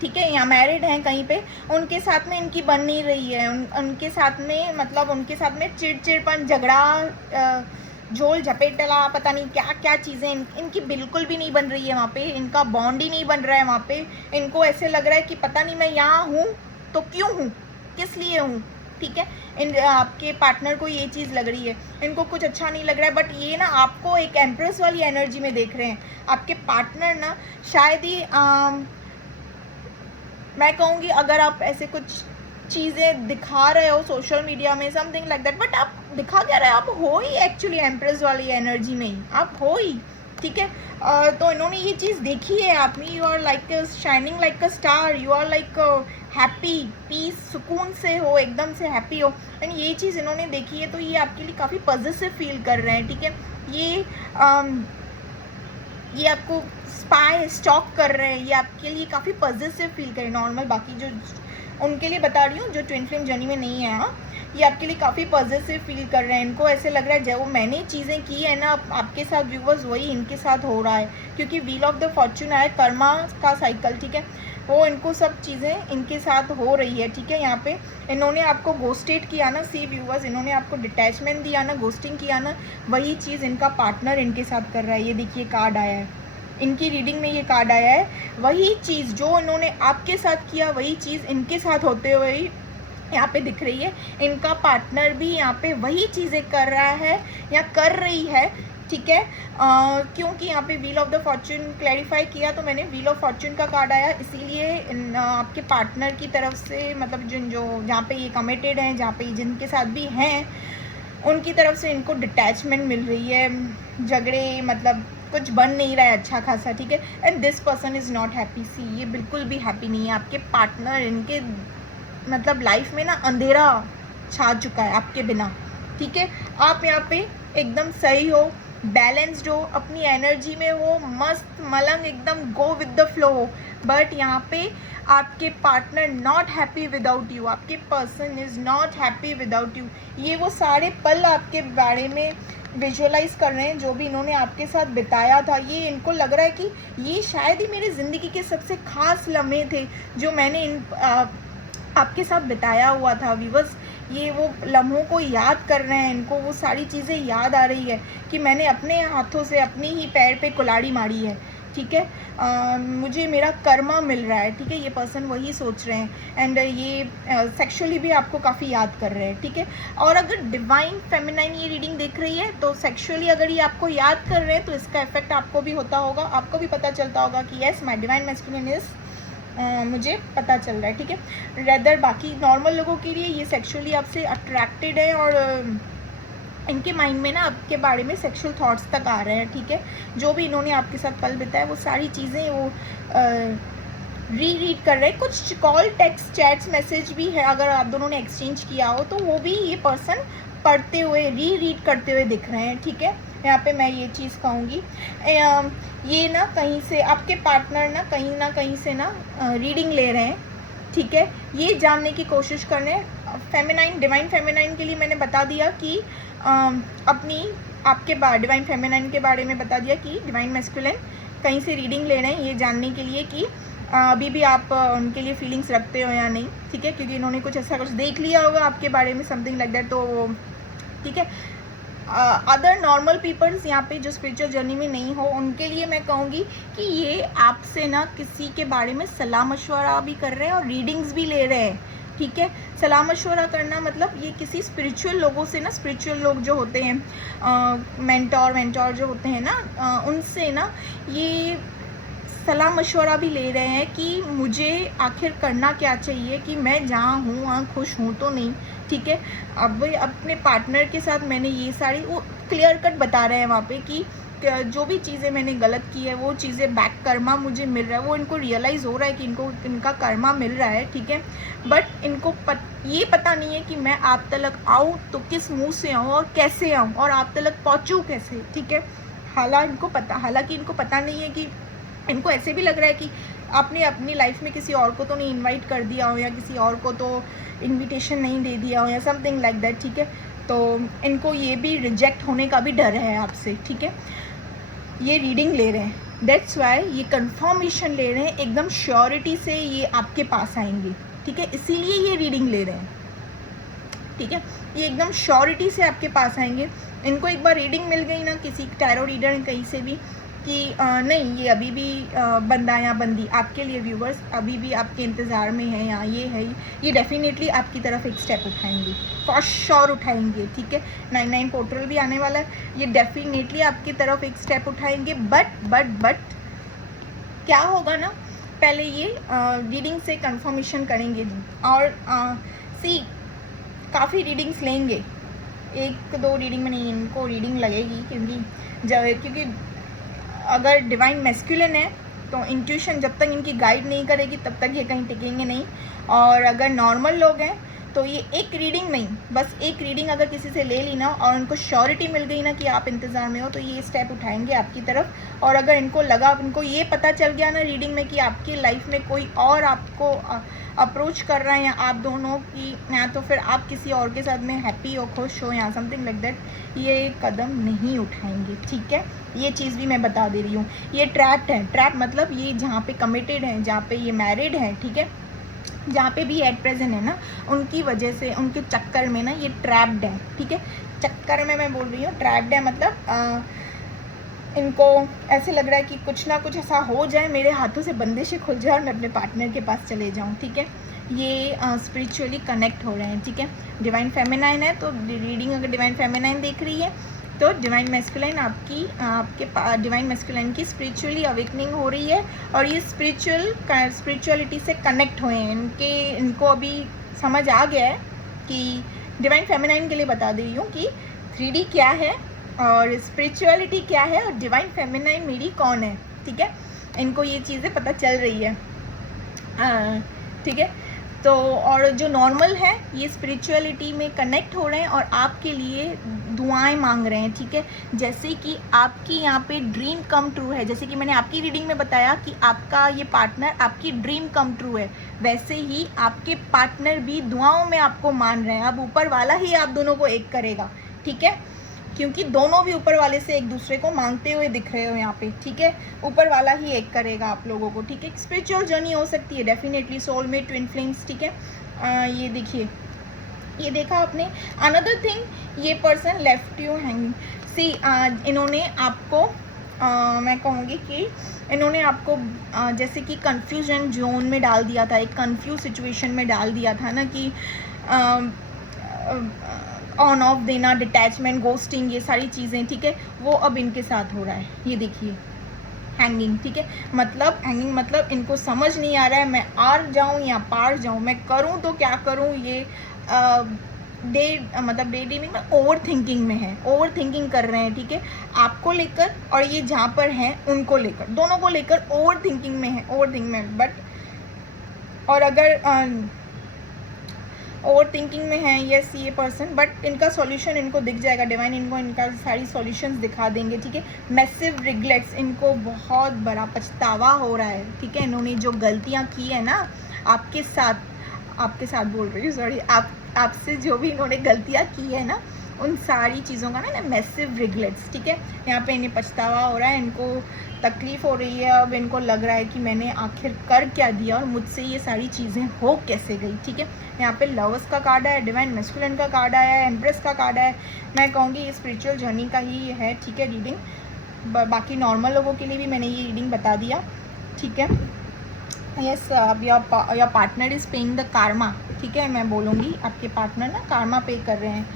ठीक है, या मैरिड हैं कहीं पे, उनके साथ में इनकी बन नहीं रही है, उनके साथ में मतलब उनके साथ में चिड़चिड़पन, झगड़ा, झोल झपेटला, पता नहीं क्या क्या चीज़ें इनकी बिल्कुल भी नहीं बन रही है वहाँ पे, इनका बॉन्ड ही नहीं बन रहा है वहाँ पे। इनको ऐसे लग रहा है कि पता नहीं मैं यहाँ हूँ तो क्यों हूँ, किस लिए हूँ, ठीक है। आपके पार्टनर को ये चीज़ लग रही है, इनको कुछ अच्छा नहीं लग रहा है, बट ये ना आपको एक एम्प्रेस वाली एनर्जी में देख रहे हैं। आपके पार्टनर ना शायद ही मैं कहूँगी अगर आप ऐसे कुछ चीज़ें दिखा रहे हो सोशल मीडिया में समथिंग लाइक दैट, बट आप दिखा क्या रहे हो, आप हो ही एक्चुअली एम्प्रेस वाली एनर्जी में ही आप हो ही, ठीक है। तो इन्होंने ये चीज़ देखी है आप में, you are like shining like a star, you are like happy, peace, सुकून से हो, एकदम से हैप्पी हो, एंड ये चीज़ इन्होंने देखी है, तो ये आपके लिए काफ़ी पॉजिटिव फील कर रहे हैं, ठीक है। ये आपको स्पाई स्टॉक कर रहे हैं, ये आपके लिए काफ़ी पॉजिटिव फील करें। नॉर्मल बाकी जो उनके लिए बता रही हूँ जो ट्विन फ्लेम जर्नी में नहीं है, हाँ, ये आपके लिए काफ़ी पॉजिटिव फील कर रहे हैं। इनको ऐसे लग रहा है जो मैंने चीज़ें की है ना आपके साथ व्यूवर्स, वही इनके साथ हो रहा है, क्योंकि व्हील ऑफ द फॉर्चून है, कर्मा का साइकिल, ठीक है, वो इनको सब चीज़ें इनके साथ हो रही है, ठीक है। यहाँ पे इन्होंने आपको गोस्टेड किया ना, सी व्यूवर्स, इन्होंने आपको डिटैचमेंट दिया ना, गोस्टिंग किया ना, वही चीज़ इनका पार्टनर इनके साथ कर रहा है। ये देखिए कार्ड आया है, इनकी रीडिंग में ये कार्ड आया है, वही चीज़ जो इन्होंने आपके साथ किया वही चीज़ इनके साथ होते हुए यहाँ पे दिख रही है। इनका पार्टनर भी यहाँ पे वही चीज़ें कर रहा है या कर रही है, ठीक है। क्योंकि यहाँ पे wheel of the Fortune clarify किया तो मैंने व्हील ऑफ फॉर्चून का कार्ड आया, इसीलिए आपके पार्टनर की तरफ से मतलब जिन जो जहाँ पे ये कमिटेड हैं, जहाँ पे जिनके साथ भी हैं, उनकी तरफ से इनको डिटैचमेंट मिल रही है, झगड़े मतलब कुछ बन नहीं रहा है अच्छा खासा, ठीक है। And this person is not happy, see ये बिल्कुल भी हैप्पी नहीं है। आपके पार्टनर इनके मतलब लाइफ में ना अंधेरा छा चुका है आपके बिना, ठीक है। आप यहाँ पे एकदम सही हो, बैलेंस्ड हो, अपनी एनर्जी में हो, मस्त मलंग एकदम गो विद द फ्लो हो, बट यहाँ पे आपके partner not happy without you, आपके person is not happy without you. ये वो सारे पल आपके बारे में विजुअलाइज कर रहे हैं जो भी इन्होंने आपके साथ बिताया था। ये इनको लग रहा है कि ये शायद ही मेरी ज़िंदगी के सबसे ख़ास लम्हे थे जो मैंने आपके साथ बिताया हुआ था। व्यूअर्स, ये वो लम्हों को याद कर रहे हैं, इनको वो सारी चीज़ें याद आ रही है कि मैंने अपने हाथों से अपनी ही पैर पे कुल्हाड़ी मारी है, ठीक है। मुझे मेरा कर्मा मिल रहा है, ठीक है। ये पर्सन वही सोच रहे हैं, एंड ये सेक्सुअली भी आपको काफ़ी याद कर रहे हैं, ठीक है। और अगर डिवाइन फेमिनाइन ये रीडिंग देख रही है तो सेक्सुअली अगर ये आपको याद कर रहे हैं तो इसका इफेक्ट आपको भी होता होगा, आपको भी पता चलता होगा कि yes my divine masculine is, मुझे पता चल रहा है, ठीक है। रेदर बाकी नॉर्मल लोगों के लिए ये सेक्सुअली आपसे अट्रैक्टेड है और इनके माइंड में ना आपके बारे में सेक्सुअल थॉट्स तक आ रहे हैं, ठीक है। जो भी इन्होंने आपके साथ पल बिताया वो सारी चीज़ें वो रीड कर रहे हैं। कुछ कॉल, टेक्स्ट, चैट्स, मैसेज भी है अगर आप दोनों ने एक्सचेंज किया हो तो वो भी ये पर्सन पढ़ते हुए रीड करते हुए दिख रहे हैं, ठीक है। यहाँ पे मैं ये चीज़ कहूँगी, ये ना कहीं से आपके पार्टनर ना कहीं से ना रीडिंग ले रहे हैं, ठीक है। ये जानने की कोशिश कर रहे हैं फेमिनाइन, डिवाइन फेमिनाइन के लिए मैंने बता दिया कि अपनी आपके डिवाइन फेमिनाइन के बारे में बता दिया कि डिवाइन मैस्कुलिन कहीं से रीडिंग ले रहे हैं ये जानने के लिए कि अभी भी आप उनके लिए फीलिंग्स रखते हो या नहीं, ठीक है। क्योंकि इन्होंने कुछ ऐसा कुछ देख लिया होगा आपके बारे में, समथिंग लाइक दैट, तो ठीक है। अदर नॉर्मल पीपल्स यहाँ पे जो स्पिरिचुअल जर्नी में नहीं हो उनके लिए मैं कहूँगी कि ये आपसे ना किसी के बारे में सलाह मशवरा भी कर रहे हैं और रीडिंग्स भी ले रहे हैं, ठीक है। सलाह मशवरा करना मतलब ये किसी स्पिरिचुअल लोगों से ना, स्पिरिचुअल लोग जो होते हैं मेंटोर जो होते हैं ना, उनसे ना ये सलाह मशवरा भी ले रहे हैं कि मुझे आखिर करना क्या चाहिए, कि मैं जहाँ हूँ वहाँ खुश हूँ तो नहीं, ठीक है। अब अपने पार्टनर के साथ मैंने ये सारी वो क्लियर कट बता रहे हैं वहाँ पे कि जो भी चीज़ें मैंने गलत की है वो चीज़ें बैक कर्मा मुझे मिल रहा है, वो इनको रियलाइज़ हो रहा है कि इनको इनका कर्मा मिल रहा है, ठीक है। बट इनको ये पता नहीं है कि मैं आप तक आऊँ तो किस मुँह से आऊँ और कैसे आऊँ और आप तक पहुँचूँ कैसे, ठीक है। हालांकि इनको पता नहीं है कि इनको ऐसे भी लग रहा है कि आपने अपनी लाइफ में किसी और को तो नहीं इनवाइट कर दिया हो या किसी और को तो इनविटेशन नहीं दे दिया हो या समथिंग लाइक दैट, ठीक है। तो इनको ये भी रिजेक्ट होने का भी डर है आपसे, ठीक है। ये रीडिंग ले रहे हैं, दैट्स वाई ये कंफर्मेशन ले रहे हैं, एकदम श्योरिटी से ये आपके पास आएंगे, ठीक है, इसीलिए ये रीडिंग ले रहे हैं, ठीक है। ये एकदम श्योरिटी से आपके पास आएंगे। इनको एक बार रीडिंग मिल गई ना किसी टैरो रीडर कहीं से भी कि नहीं ये अभी भी बंदा या बंदी आपके लिए, व्यूवर्स अभी भी आपके इंतज़ार में है या ये है, ये डेफिनेटली आपकी तरफ एक स्टेप उठाएंगे, फॉर श्योर उठाएंगे, ठीक है। 99 पोर्टल भी आने वाला है, ये डेफिनेटली आपकी तरफ एक स्टेप उठाएंगे। बट क्या होगा ना, पहले ये रीडिंग से कंफर्मेशन करेंगे और सी काफ़ी रीडिंग्स लेंगे, 1-2 रीडिंग में नहीं, इनको रीडिंग लगेगी क्योंकि अगर डिवाइन मैस्कुलिन है तो इंट्यूशन जब तक इनकी गाइड नहीं करेगी तब तक ये कहीं टिकेंगे नहीं। और अगर नॉर्मल लोग हैं तो ये एक रीडिंग में ही, बस एक रीडिंग अगर किसी से ले ली ना और उनको श्योरिटी मिल गई ना कि आप इंतज़ार में हो, तो ये स्टेप उठाएंगे आपकी तरफ। और अगर इनको लगा, इनको ये पता चल गया ना रीडिंग में कि आपकी लाइफ में कोई और आपको अप्रोच कर रहा है या आप दोनों की, या तो फिर आप किसी और के साथ में हैप्पी हो, खुश हो या समथिंग लाइक दैट, ये कदम नहीं उठाएंगे, ठीक है। ये चीज़ भी मैं बता दे रही हूँ। ये ट्रैप्ड है, ट्रैप मतलब ये जहाँ पे कमिटेड है, जहाँ पे ये मैरिड है, ठीक है, जहाँ पे भी एट प्रेजेंट है ना, उनकी वजह से, उनके चक्कर में ना ये ट्रैप्ड है, ठीक है। चक्कर में मैं बोल रही हूँ, ट्रैप्ड है मतलब इनको ऐसे लग रहा है कि कुछ ना कुछ ऐसा हो जाए, मेरे हाथों से बंदिशें खुल जाए और मैं अपने पार्टनर के पास चले जाऊँ, ठीक है। ये स्पिरिचुअली कनेक्ट हो रहे हैं, ठीक है। डिवाइन फेमिनाइन है तो रीडिंग अगर डिवाइन फेमिनाइन देख रही है तो डिवाइन मैस्कुलाइन आपके डिवाइन मैस्कुलाइन की स्पिरिचुअली अवेकनिंग हो रही है और ये स्पिरिचुअलिटी से कनेक्ट हुए हैं। इनको अभी समझ आ गया है कि डिवाइन फेमिनाइन के लिए बता दे रही हूँ कि 3D क्या है और स्पिरिचुअलिटी क्या है और डिवाइन फेमिनाइन मेरी कौन है, ठीक है। इनको ये चीज़ें पता चल रही है, ठीक है। तो और जो नॉर्मल है ये स्पिरिचुअलिटी में कनेक्ट हो रहे हैं और आपके लिए दुआएं मांग रहे हैं, ठीक है। जैसे कि आपकी यहाँ पे ड्रीम कम ट्रू है, जैसे कि मैंने आपकी रीडिंग में बताया कि आपका ये पार्टनर आपकी ड्रीम कम ट्रू है, वैसे ही आपके पार्टनर भी दुआओं में आपको मान रहे हैं। अब ऊपर वाला ही आप दोनों को एक करेगा, ठीक है, क्योंकि दोनों भी ऊपर वाले से एक दूसरे को मांगते हुए दिख रहे हो यहाँ पे, ठीक है। ऊपर वाला ही एक करेगा आप लोगों को, ठीक है। स्पिरिचुअल जर्नी हो सकती है डेफिनेटली, सोलमेट, ट्विन फ्लेम्स, ठीक है। ये देखिए, ये देखा आपने। अनदर थिंग, ये पर्सन लेफ्ट यू हैंगिंग, सी इन्होंने आपको मैं कहूँगी कि इन्होंने आपको जैसे कि कंफ्यूजन जोन में डाल दिया था, एक कंफ्यूज सिचुएशन में डाल दिया था ना कि ऑन ऑफ देना, डिटैचमेंट, गोस्टिंग, ये सारी चीज़ें, ठीक है, वो अब इनके साथ हो रहा है। ये देखिए हैंगिंग, ठीक है, मतलब हैंगिंग मतलब इनको समझ नहीं आ रहा है मैं आर जाऊं या पार जाऊं, मैं करूं तो क्या करूं। ये मतलब डे ड्रीमिंग में, ओवर थिंकिंग में है, ओवर थिंकिंग कर रहे हैं, ठीक है, आपको लेकर और ये जहाँ पर हैं उनको लेकर, दोनों को लेकर ओवर थिंकिंग में है, ओवर थिंकिंग में। बट और अगर ओवर थिंकिंग में है यस ये पर्सन, बट इनका सॉल्यूशन इनको दिख जाएगा, डिवाइन इनको इनका सारी सॉल्यूशंस दिखा देंगे, ठीक है। मैसिव रिग्रेट्स, इनको बहुत बड़ा पछतावा हो रहा है, ठीक है। इन्होंने जो गलतियां की है ना आपके साथ बोल रही हूँ, सॉरी, आपसे जो भी इन्होंने गलतियां की है ना, उन सारी चीज़ों का ना मैसिव रिग्रेट्स, ठीक है। यहाँ पे इन्हें पछतावा हो रहा है, इनको तकलीफ़ हो रही है, अब इनको लग रहा है कि मैंने आखिर कर क्या दिया और मुझसे ये सारी चीज़ें हो कैसे गई, ठीक है। यहाँ पे लवर्स का कार्ड है, डिवाइन मैस्कुलिन का कार्ड आया है, एम्प्रेस का कार्ड है। मैं कहूँगी ये स्पिरिचुअल जर्नी का ही है, ठीक है, रीडिंग। बाकी नॉर्मल लोगों के लिए भी मैंने ये रीडिंग बता दिया, ठीक है। यस, अब your partner is paying the Karma, ठीक है। मैं बोलूँगी आपके पार्टनर ना कार्मा पे कर रहे हैं,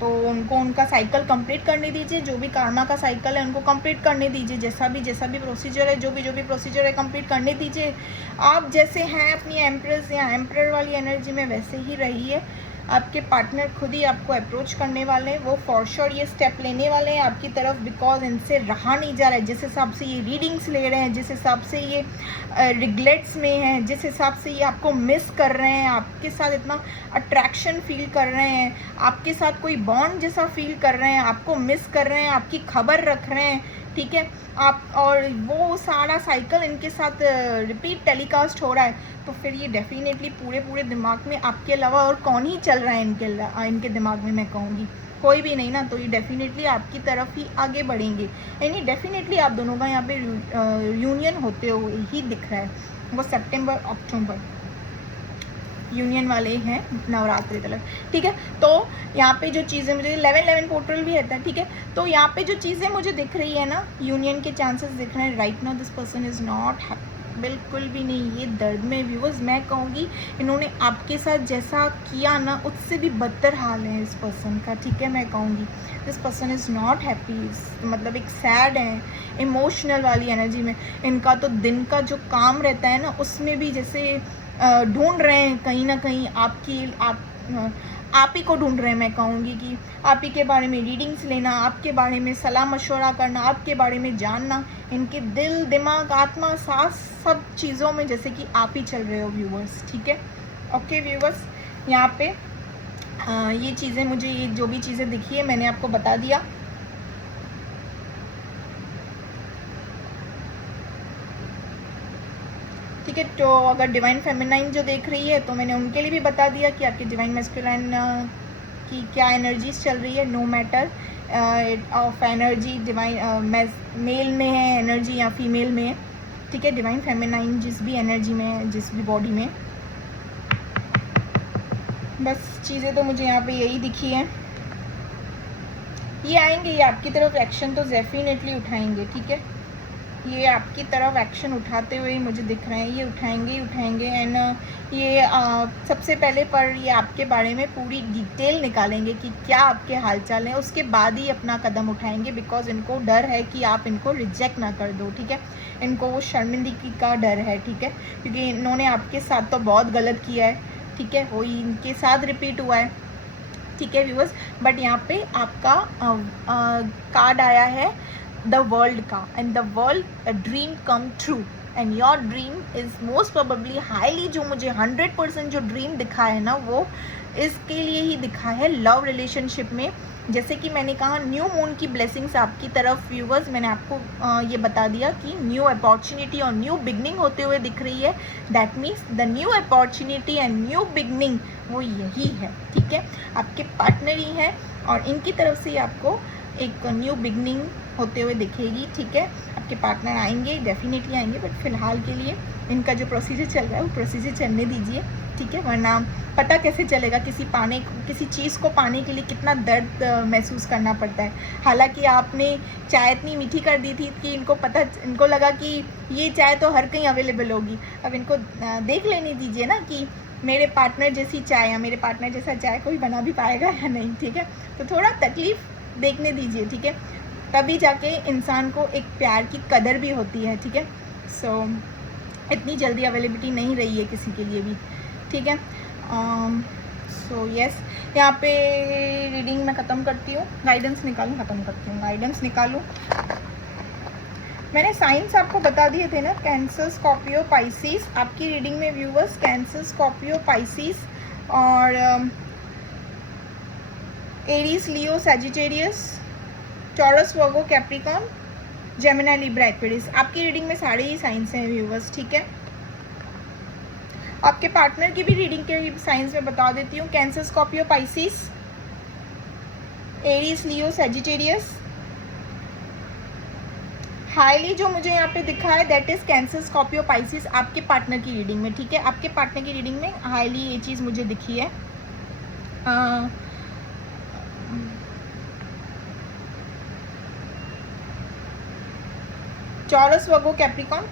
तो उनको उनका साइकिल कंप्लीट करने दीजिए, जो भी कार्मा का साइकिल है उनको कंप्लीट करने दीजिए, जैसा भी प्रोसीजर है, जो भी प्रोसीजर है कंप्लीट करने दीजिए। आप जैसे हैं अपनी एम्प्रेस या एम्प्रर वाली एनर्जी में वैसे ही रहिए। आपके पार्टनर खुद ही आपको अप्रोच करने वाले हैं, वो फॉर श्योर ये स्टेप लेने वाले हैं आपकी तरफ, बिकॉज इनसे रहा नहीं जा रहा है। जिस हिसाब से ये रीडिंग्स ले रहे हैं, जिस हिसाब से ये रिग्रेट्स में हैं, जिस हिसाब से ये आपको मिस कर रहे हैं, आपके साथ इतना अट्रैक्शन फील कर रहे हैं, आपके साथ कोई बॉन्ड जैसा फील कर रहे हैं, आपको मिस कर रहे हैं, आपकी खबर रख रहे हैं, ठीक है। आप और वो सारा साइकिल इनके साथ रिपीट टेलीकास्ट हो रहा है, तो फिर ये डेफिनेटली पूरे पूरे दिमाग में आपके अलावा और कौन ही चल रहा है इनके दिमाग में, मैं कहूँगी कोई भी नहीं ना। तो ये डेफिनेटली आपकी तरफ ही आगे बढ़ेंगे, यानी डेफिनेटली आप दोनों का यहाँ पे यूनियन होते हुए ही दिख रहा है। वो सितंबर अक्टूबर यूनियन वाले हैं नवरात्रि तक, ठीक है। तो यहाँ पे जो चीज़ें मुझे 11-11 पोर्टल भी रहता है, ठीक है। तो यहाँ पे जो चीज़ें मुझे दिख रही है ना, यूनियन के चांसेस दिख रहे हैं। Right now this person is not happy, बिल्कुल भी नहीं, ये दर्द में व्यूअर्स। मैं कहूँगी इन्होंने आपके साथ जैसा किया ना, उससे भी बदतर हाल है इस पर्सन का, ठीक है। मैं कहूँगी this person is not happy, मतलब एक सैड है, इमोशनल वाली एनर्जी में इनका। तो दिन का जो काम रहता है ना, उसमें भी जैसे ढूंढ रहे हैं कहीं ना कहीं आप ही को ढूंढ रहे हैं। मैं कहूँगी कि आप ही के बारे में रीडिंग्स लेना, आपके बारे में सलाह मशवरा करना, आपके बारे में जानना, इनके दिल दिमाग आत्मा सांस सब चीज़ों में जैसे कि आप ही चल रहे हो व्यूवर्स, ठीक है। ओके व्यूवर्स, यहाँ पे ये चीज़ें मुझे, ये जो भी चीज़ें दिखी है मैंने आपको बता दिया। ठीक है, तो अगर डिवाइन फेमिनाइन जो देख रही है तो मैंने उनके लिए भी बता दिया कि आपके डिवाइन मैस्कुलाइन की क्या एनर्जीज चल रही है। No matter of energy divine male में है एनर्जी या फीमेल में है, ठीक है। डिवाइन फेमिनाइन जिस भी एनर्जी में है, जिस भी बॉडी में, बस चीज़ें तो मुझे यहाँ पे यही दिखी है। ये आएंगे, ये आपकी तरफ एक्शन तो डेफिनेटली उठाएंगे, ठीक है। ये आपकी तरफ एक्शन उठाते हुए मुझे दिख रहे हैं, ये उठाएंगे ही उठाएंगे। एंड ये सबसे पहले पर ये आपके बारे में पूरी डिटेल निकालेंगे कि क्या आपके हालचाल हैं, उसके बाद ही अपना कदम उठाएंगे। बिकॉज इनको डर है कि आप इनको रिजेक्ट ना कर दो, ठीक है। इनको वो शर्मिंदगी का डर है, ठीक है, क्योंकि इन्होंने आपके साथ तो बहुत गलत किया है, ठीक है। वो इनके साथ रिपीट हुआ है, ठीक है व्यूअर्स। बट यहाँ पे आपका कार्ड आया है द वर्ल्ड का, and the world dream come true, and your dream is most probably highly, जो मुझे 100% जो ड्रीम दिखा है ना, वो इसके लिए ही दिखा है, लव रिलेशनशिप में। जैसे कि मैंने कहा न्यू मून की ब्लेसिंग्स आपकी तरफ व्यूवर्स, मैंने आपको ये बता दिया कि न्यू अपॉर्चुनिटी और न्यू बिगनिंग होते हुए दिख रही है। That means the new opportunity and new beginning वो यही है, ठीक है। आपके पार्टनर ही है और इनकी तरफ से आपको एक न्यू बिगनिंग होते हुए दिखेगी, ठीक है। आपके पार्टनर आएंगे, डेफिनेटली आएंगे, बट फिलहाल के लिए इनका जो प्रोसीजर चल रहा है वो प्रोसीजर चलने दीजिए, ठीक है। वरना पता कैसे चलेगा किसी चीज़ को पाने के लिए कितना दर्द महसूस करना पड़ता है। हालांकि आपने चाय इतनी मीठी कर दी थी कि इनको लगा कि ये चाय तो हर कहीं अवेलेबल होगी। अब इनको देख लेने दीजिए ना कि मेरे पार्टनर जैसी चाय या मेरे पार्टनर जैसा चाय कोई बना भी पाएगा या नहीं, ठीक है। तो थोड़ा तकलीफ देखने दीजिए, ठीक है, तभी जाके इंसान को एक प्यार की कदर भी होती है, ठीक है। सो इतनी जल्दी अवेलेबिलिटी नहीं रही है किसी के लिए भी, ठीक है। सो यस, यहाँ पे रीडिंग मैं ख़त्म करती हूँ, गाइडेंस निकालूँ, ख़त्म करती हूँ, गाइडेंस निकालूँ। मैंने साइंस आपको बता दिए थे ना, कैंसर स्कॉर्पियो पाइसिस आपकी रीडिंग में व्यूवर्स, कैंसर स्कॉर्पियो पाइसिस और Aries Leo Sagittarius Taurus Virgo Capricorn Gemini Libra Aquarius आपकी रीडिंग में सारे ही साइंस हैं व्यूवर्स, ठीक है। आपके पार्टनर की भी रीडिंग के साइंस में बता देती हूँ, cancer Scorpio Pisces Aries Leo Sagittarius. Highly जो मुझे यहाँ पे दिखा है that is cancer Scorpio Pisces आपके पार्टनर की रीडिंग में, ठीक है। आपके पार्टनर की रीडिंग में हाईली ये चीज़ मुझे दिखी है। टॉरस वर्गो कैप्रिकॉन,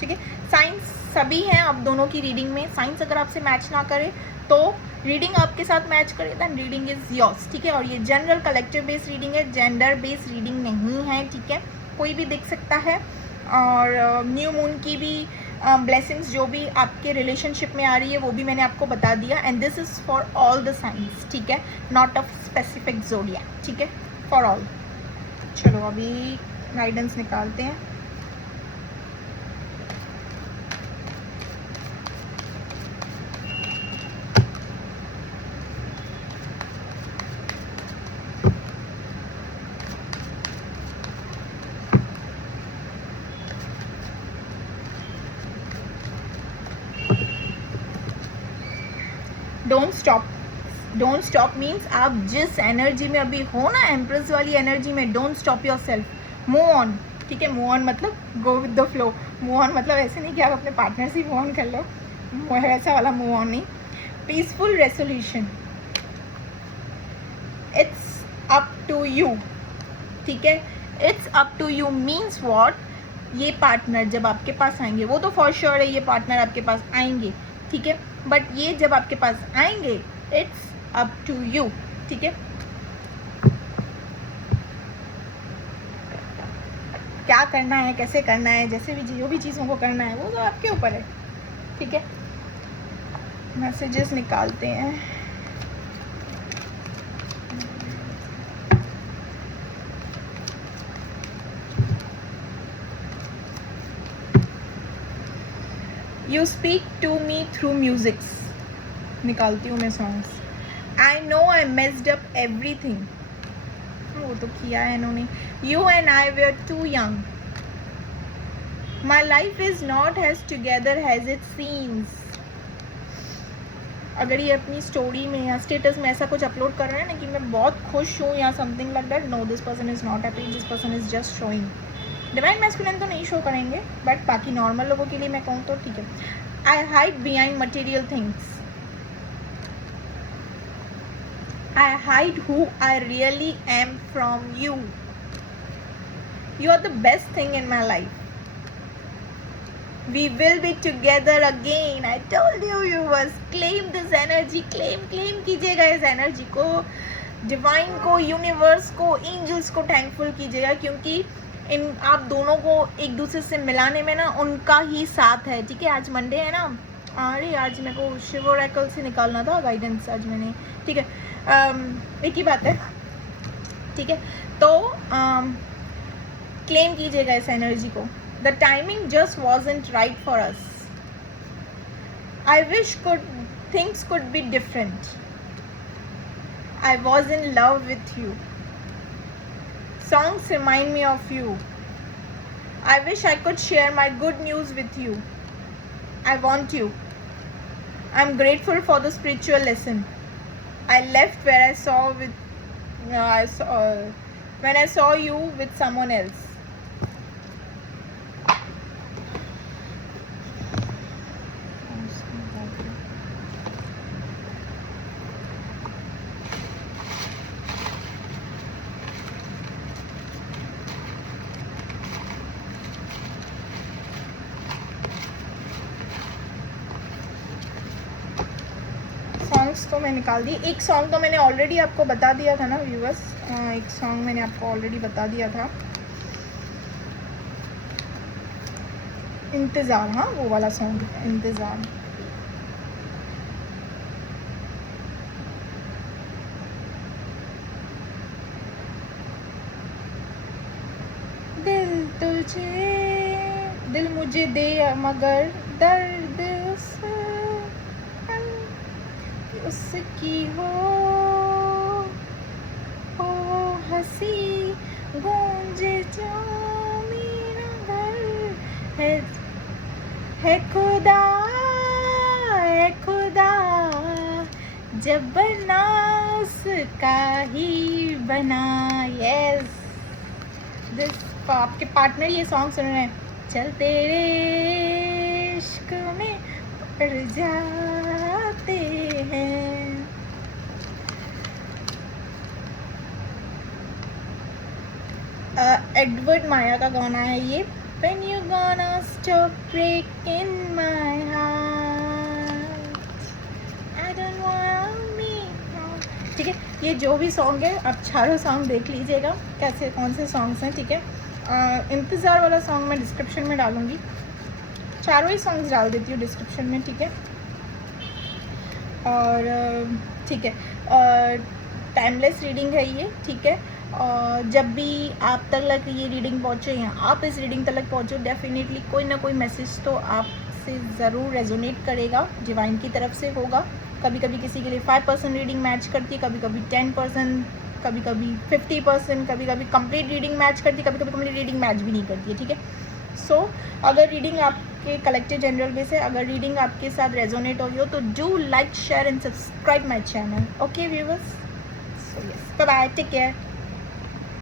ठीक है। साइंस सभी हैं आप दोनों की रीडिंग में। साइंस अगर आपसे मैच ना करे तो रीडिंग आपके साथ मैच करे देन रीडिंग इज योर्स, ठीक है। और ये जनरल कलेक्टिव बेस्ड रीडिंग है, जेंडर बेस्ड रीडिंग नहीं है, ठीक है। कोई भी देख सकता है। और न्यू मून की भी ब्लेसिंग्स जो भी आपके रिलेशनशिप में आ रही है वो भी मैंने आपको बता दिया। And this is for all the science, ठीक है, नॉट अ स्पेसिफिक ज़ोडिएक, ठीक है, फॉर ऑल। चलो अभी गाइडेंस निकालते हैं। डोंट स्टॉप मीन्स आप जिस एनर्जी में अभी हो ना, एम्प्रेस वाली एनर्जी में, don't stop your self, move on, ठीक है। मूव ऑन मतलब गो with the flow. Move on मतलब ऐसे नहीं कि आप अपने पार्टनर से मूव ऑन कर लो, वैसा वाला मूव ऑन नहीं। Peaceful resolution, it's up to you, ठीक है। It's up to you means what, ये पार्टनर जब आपके पास आएंगे, वो तो फॉर श्योर है ये पार्टनर आपके पास आएंगे, ठीक है, बट ये जब आपके पास आएंगे, इट्स अप टू यू, ठीक है। क्या करना है, कैसे करना है, जैसे भी जो भी चीज़ों को करना है वो तो आपके ऊपर है, ठीक है। मैसेजेस निकालते हैं। You speak to me through musics, निकालती हूँ मैं songs. I know I messed up everything, वो तो किया है इन्होंने। You and I were too young, my life is not has together has it scenes. अगर ये अपनी स्टोरी में या स्टेटस में ऐसा कुछ अपलोड कर रहे हैं ना कि मैं बहुत खुश हूँ या something like that, no, this person is not happy, this person is just showing. Divine masculine तो नहीं शो करेंगे, बट बाकी नॉर्मल लोगों के लिए मैं कहूँ तो ठीक है। आई hide behind material things, I hide who I really am from you. You are the best thing in my life. We will be together again. I told you, viewers, claim this energy. Claim कीजिएगा इस energy को, divine को, universe को, angels को thankful कीजिएगा, क्योंकि इन आप दोनों को एक दूसरे से मिलाने में ना उनका ही साथ है, ठीक है। आज मंडे है ना, अरे आज मेरे को शिव ओरेकल से निकालना था गाइडेंस आज मैंने, ठीक है। एक ही बात है, ठीक है। तो क्लेम कीजिएगा इस एनर्जी को। The timing just wasn't right for us, I wish things could be different, I was in love with you, songs remind me of you, I wish I could share my good news with you, I want you, I'm grateful for the spiritual lesson, I left where I saw when I saw you with someone else. तो मैं निकाल दी। एक song तो मैंने already आपको बता दिया था ना व्यूअर्स, एक सॉन्ग मैंने आपको ऑलरेडी बता दिया था, इंतज़ार, हाँ वो वाला सॉन्ग इंतज़ार। दिल मुझे दे मगर दर्द उसकी हो हंसी गूंजे जो मेरा घर है खुदा जब बना उसका ही बना। यस, दिस आपके पार्टनर ये सॉन्ग सुन रहे हैं, चल तेरे इश्क में पड़ जाते हैं। एडवर्ड माया का गाना है ये, When you gonna stop breaking my heart, I don't wanna meet, ठीक है। ये जो भी सॉन्ग है आप चारों सॉन्ग देख लीजिएगा कैसे कौन से सॉन्ग्स हैं, ठीक है। इंतज़ार वाला सॉन्ग मैं डिस्क्रिप्शन में डालूंगी, चारों ही सॉन्ग्स डाल देती हूँ डिस्क्रिप्शन में, ठीक है। और ठीक है, टाइमलेस रीडिंग है ये, ठीक है। और जब भी आप तक ये रीडिंग पहुँचे या आप इस रीडिंग तक पहुँचो, डेफिनेटली कोई ना कोई मैसेज तो आपसे ज़रूर रेजोनेट करेगा, डिवाइन की तरफ से होगा। कभी कभी किसी के लिए 5% रीडिंग मैच करती है, कभी कभी 10%, कभी कभी 50%, कभी कभी कंप्लीट रीडिंग मैच करती है, कभी कभी कंप्लीट रीडिंग मैच भी नहीं करती है, ठीक है। सो अगर रीडिंग आपके कलेक्टिव जनरल बेस है, अगर रीडिंग आपके साथ रेजोनेट हो रही हो तो do like share and subscribe my channel. Okay viewers, so yes, bye bye, take care.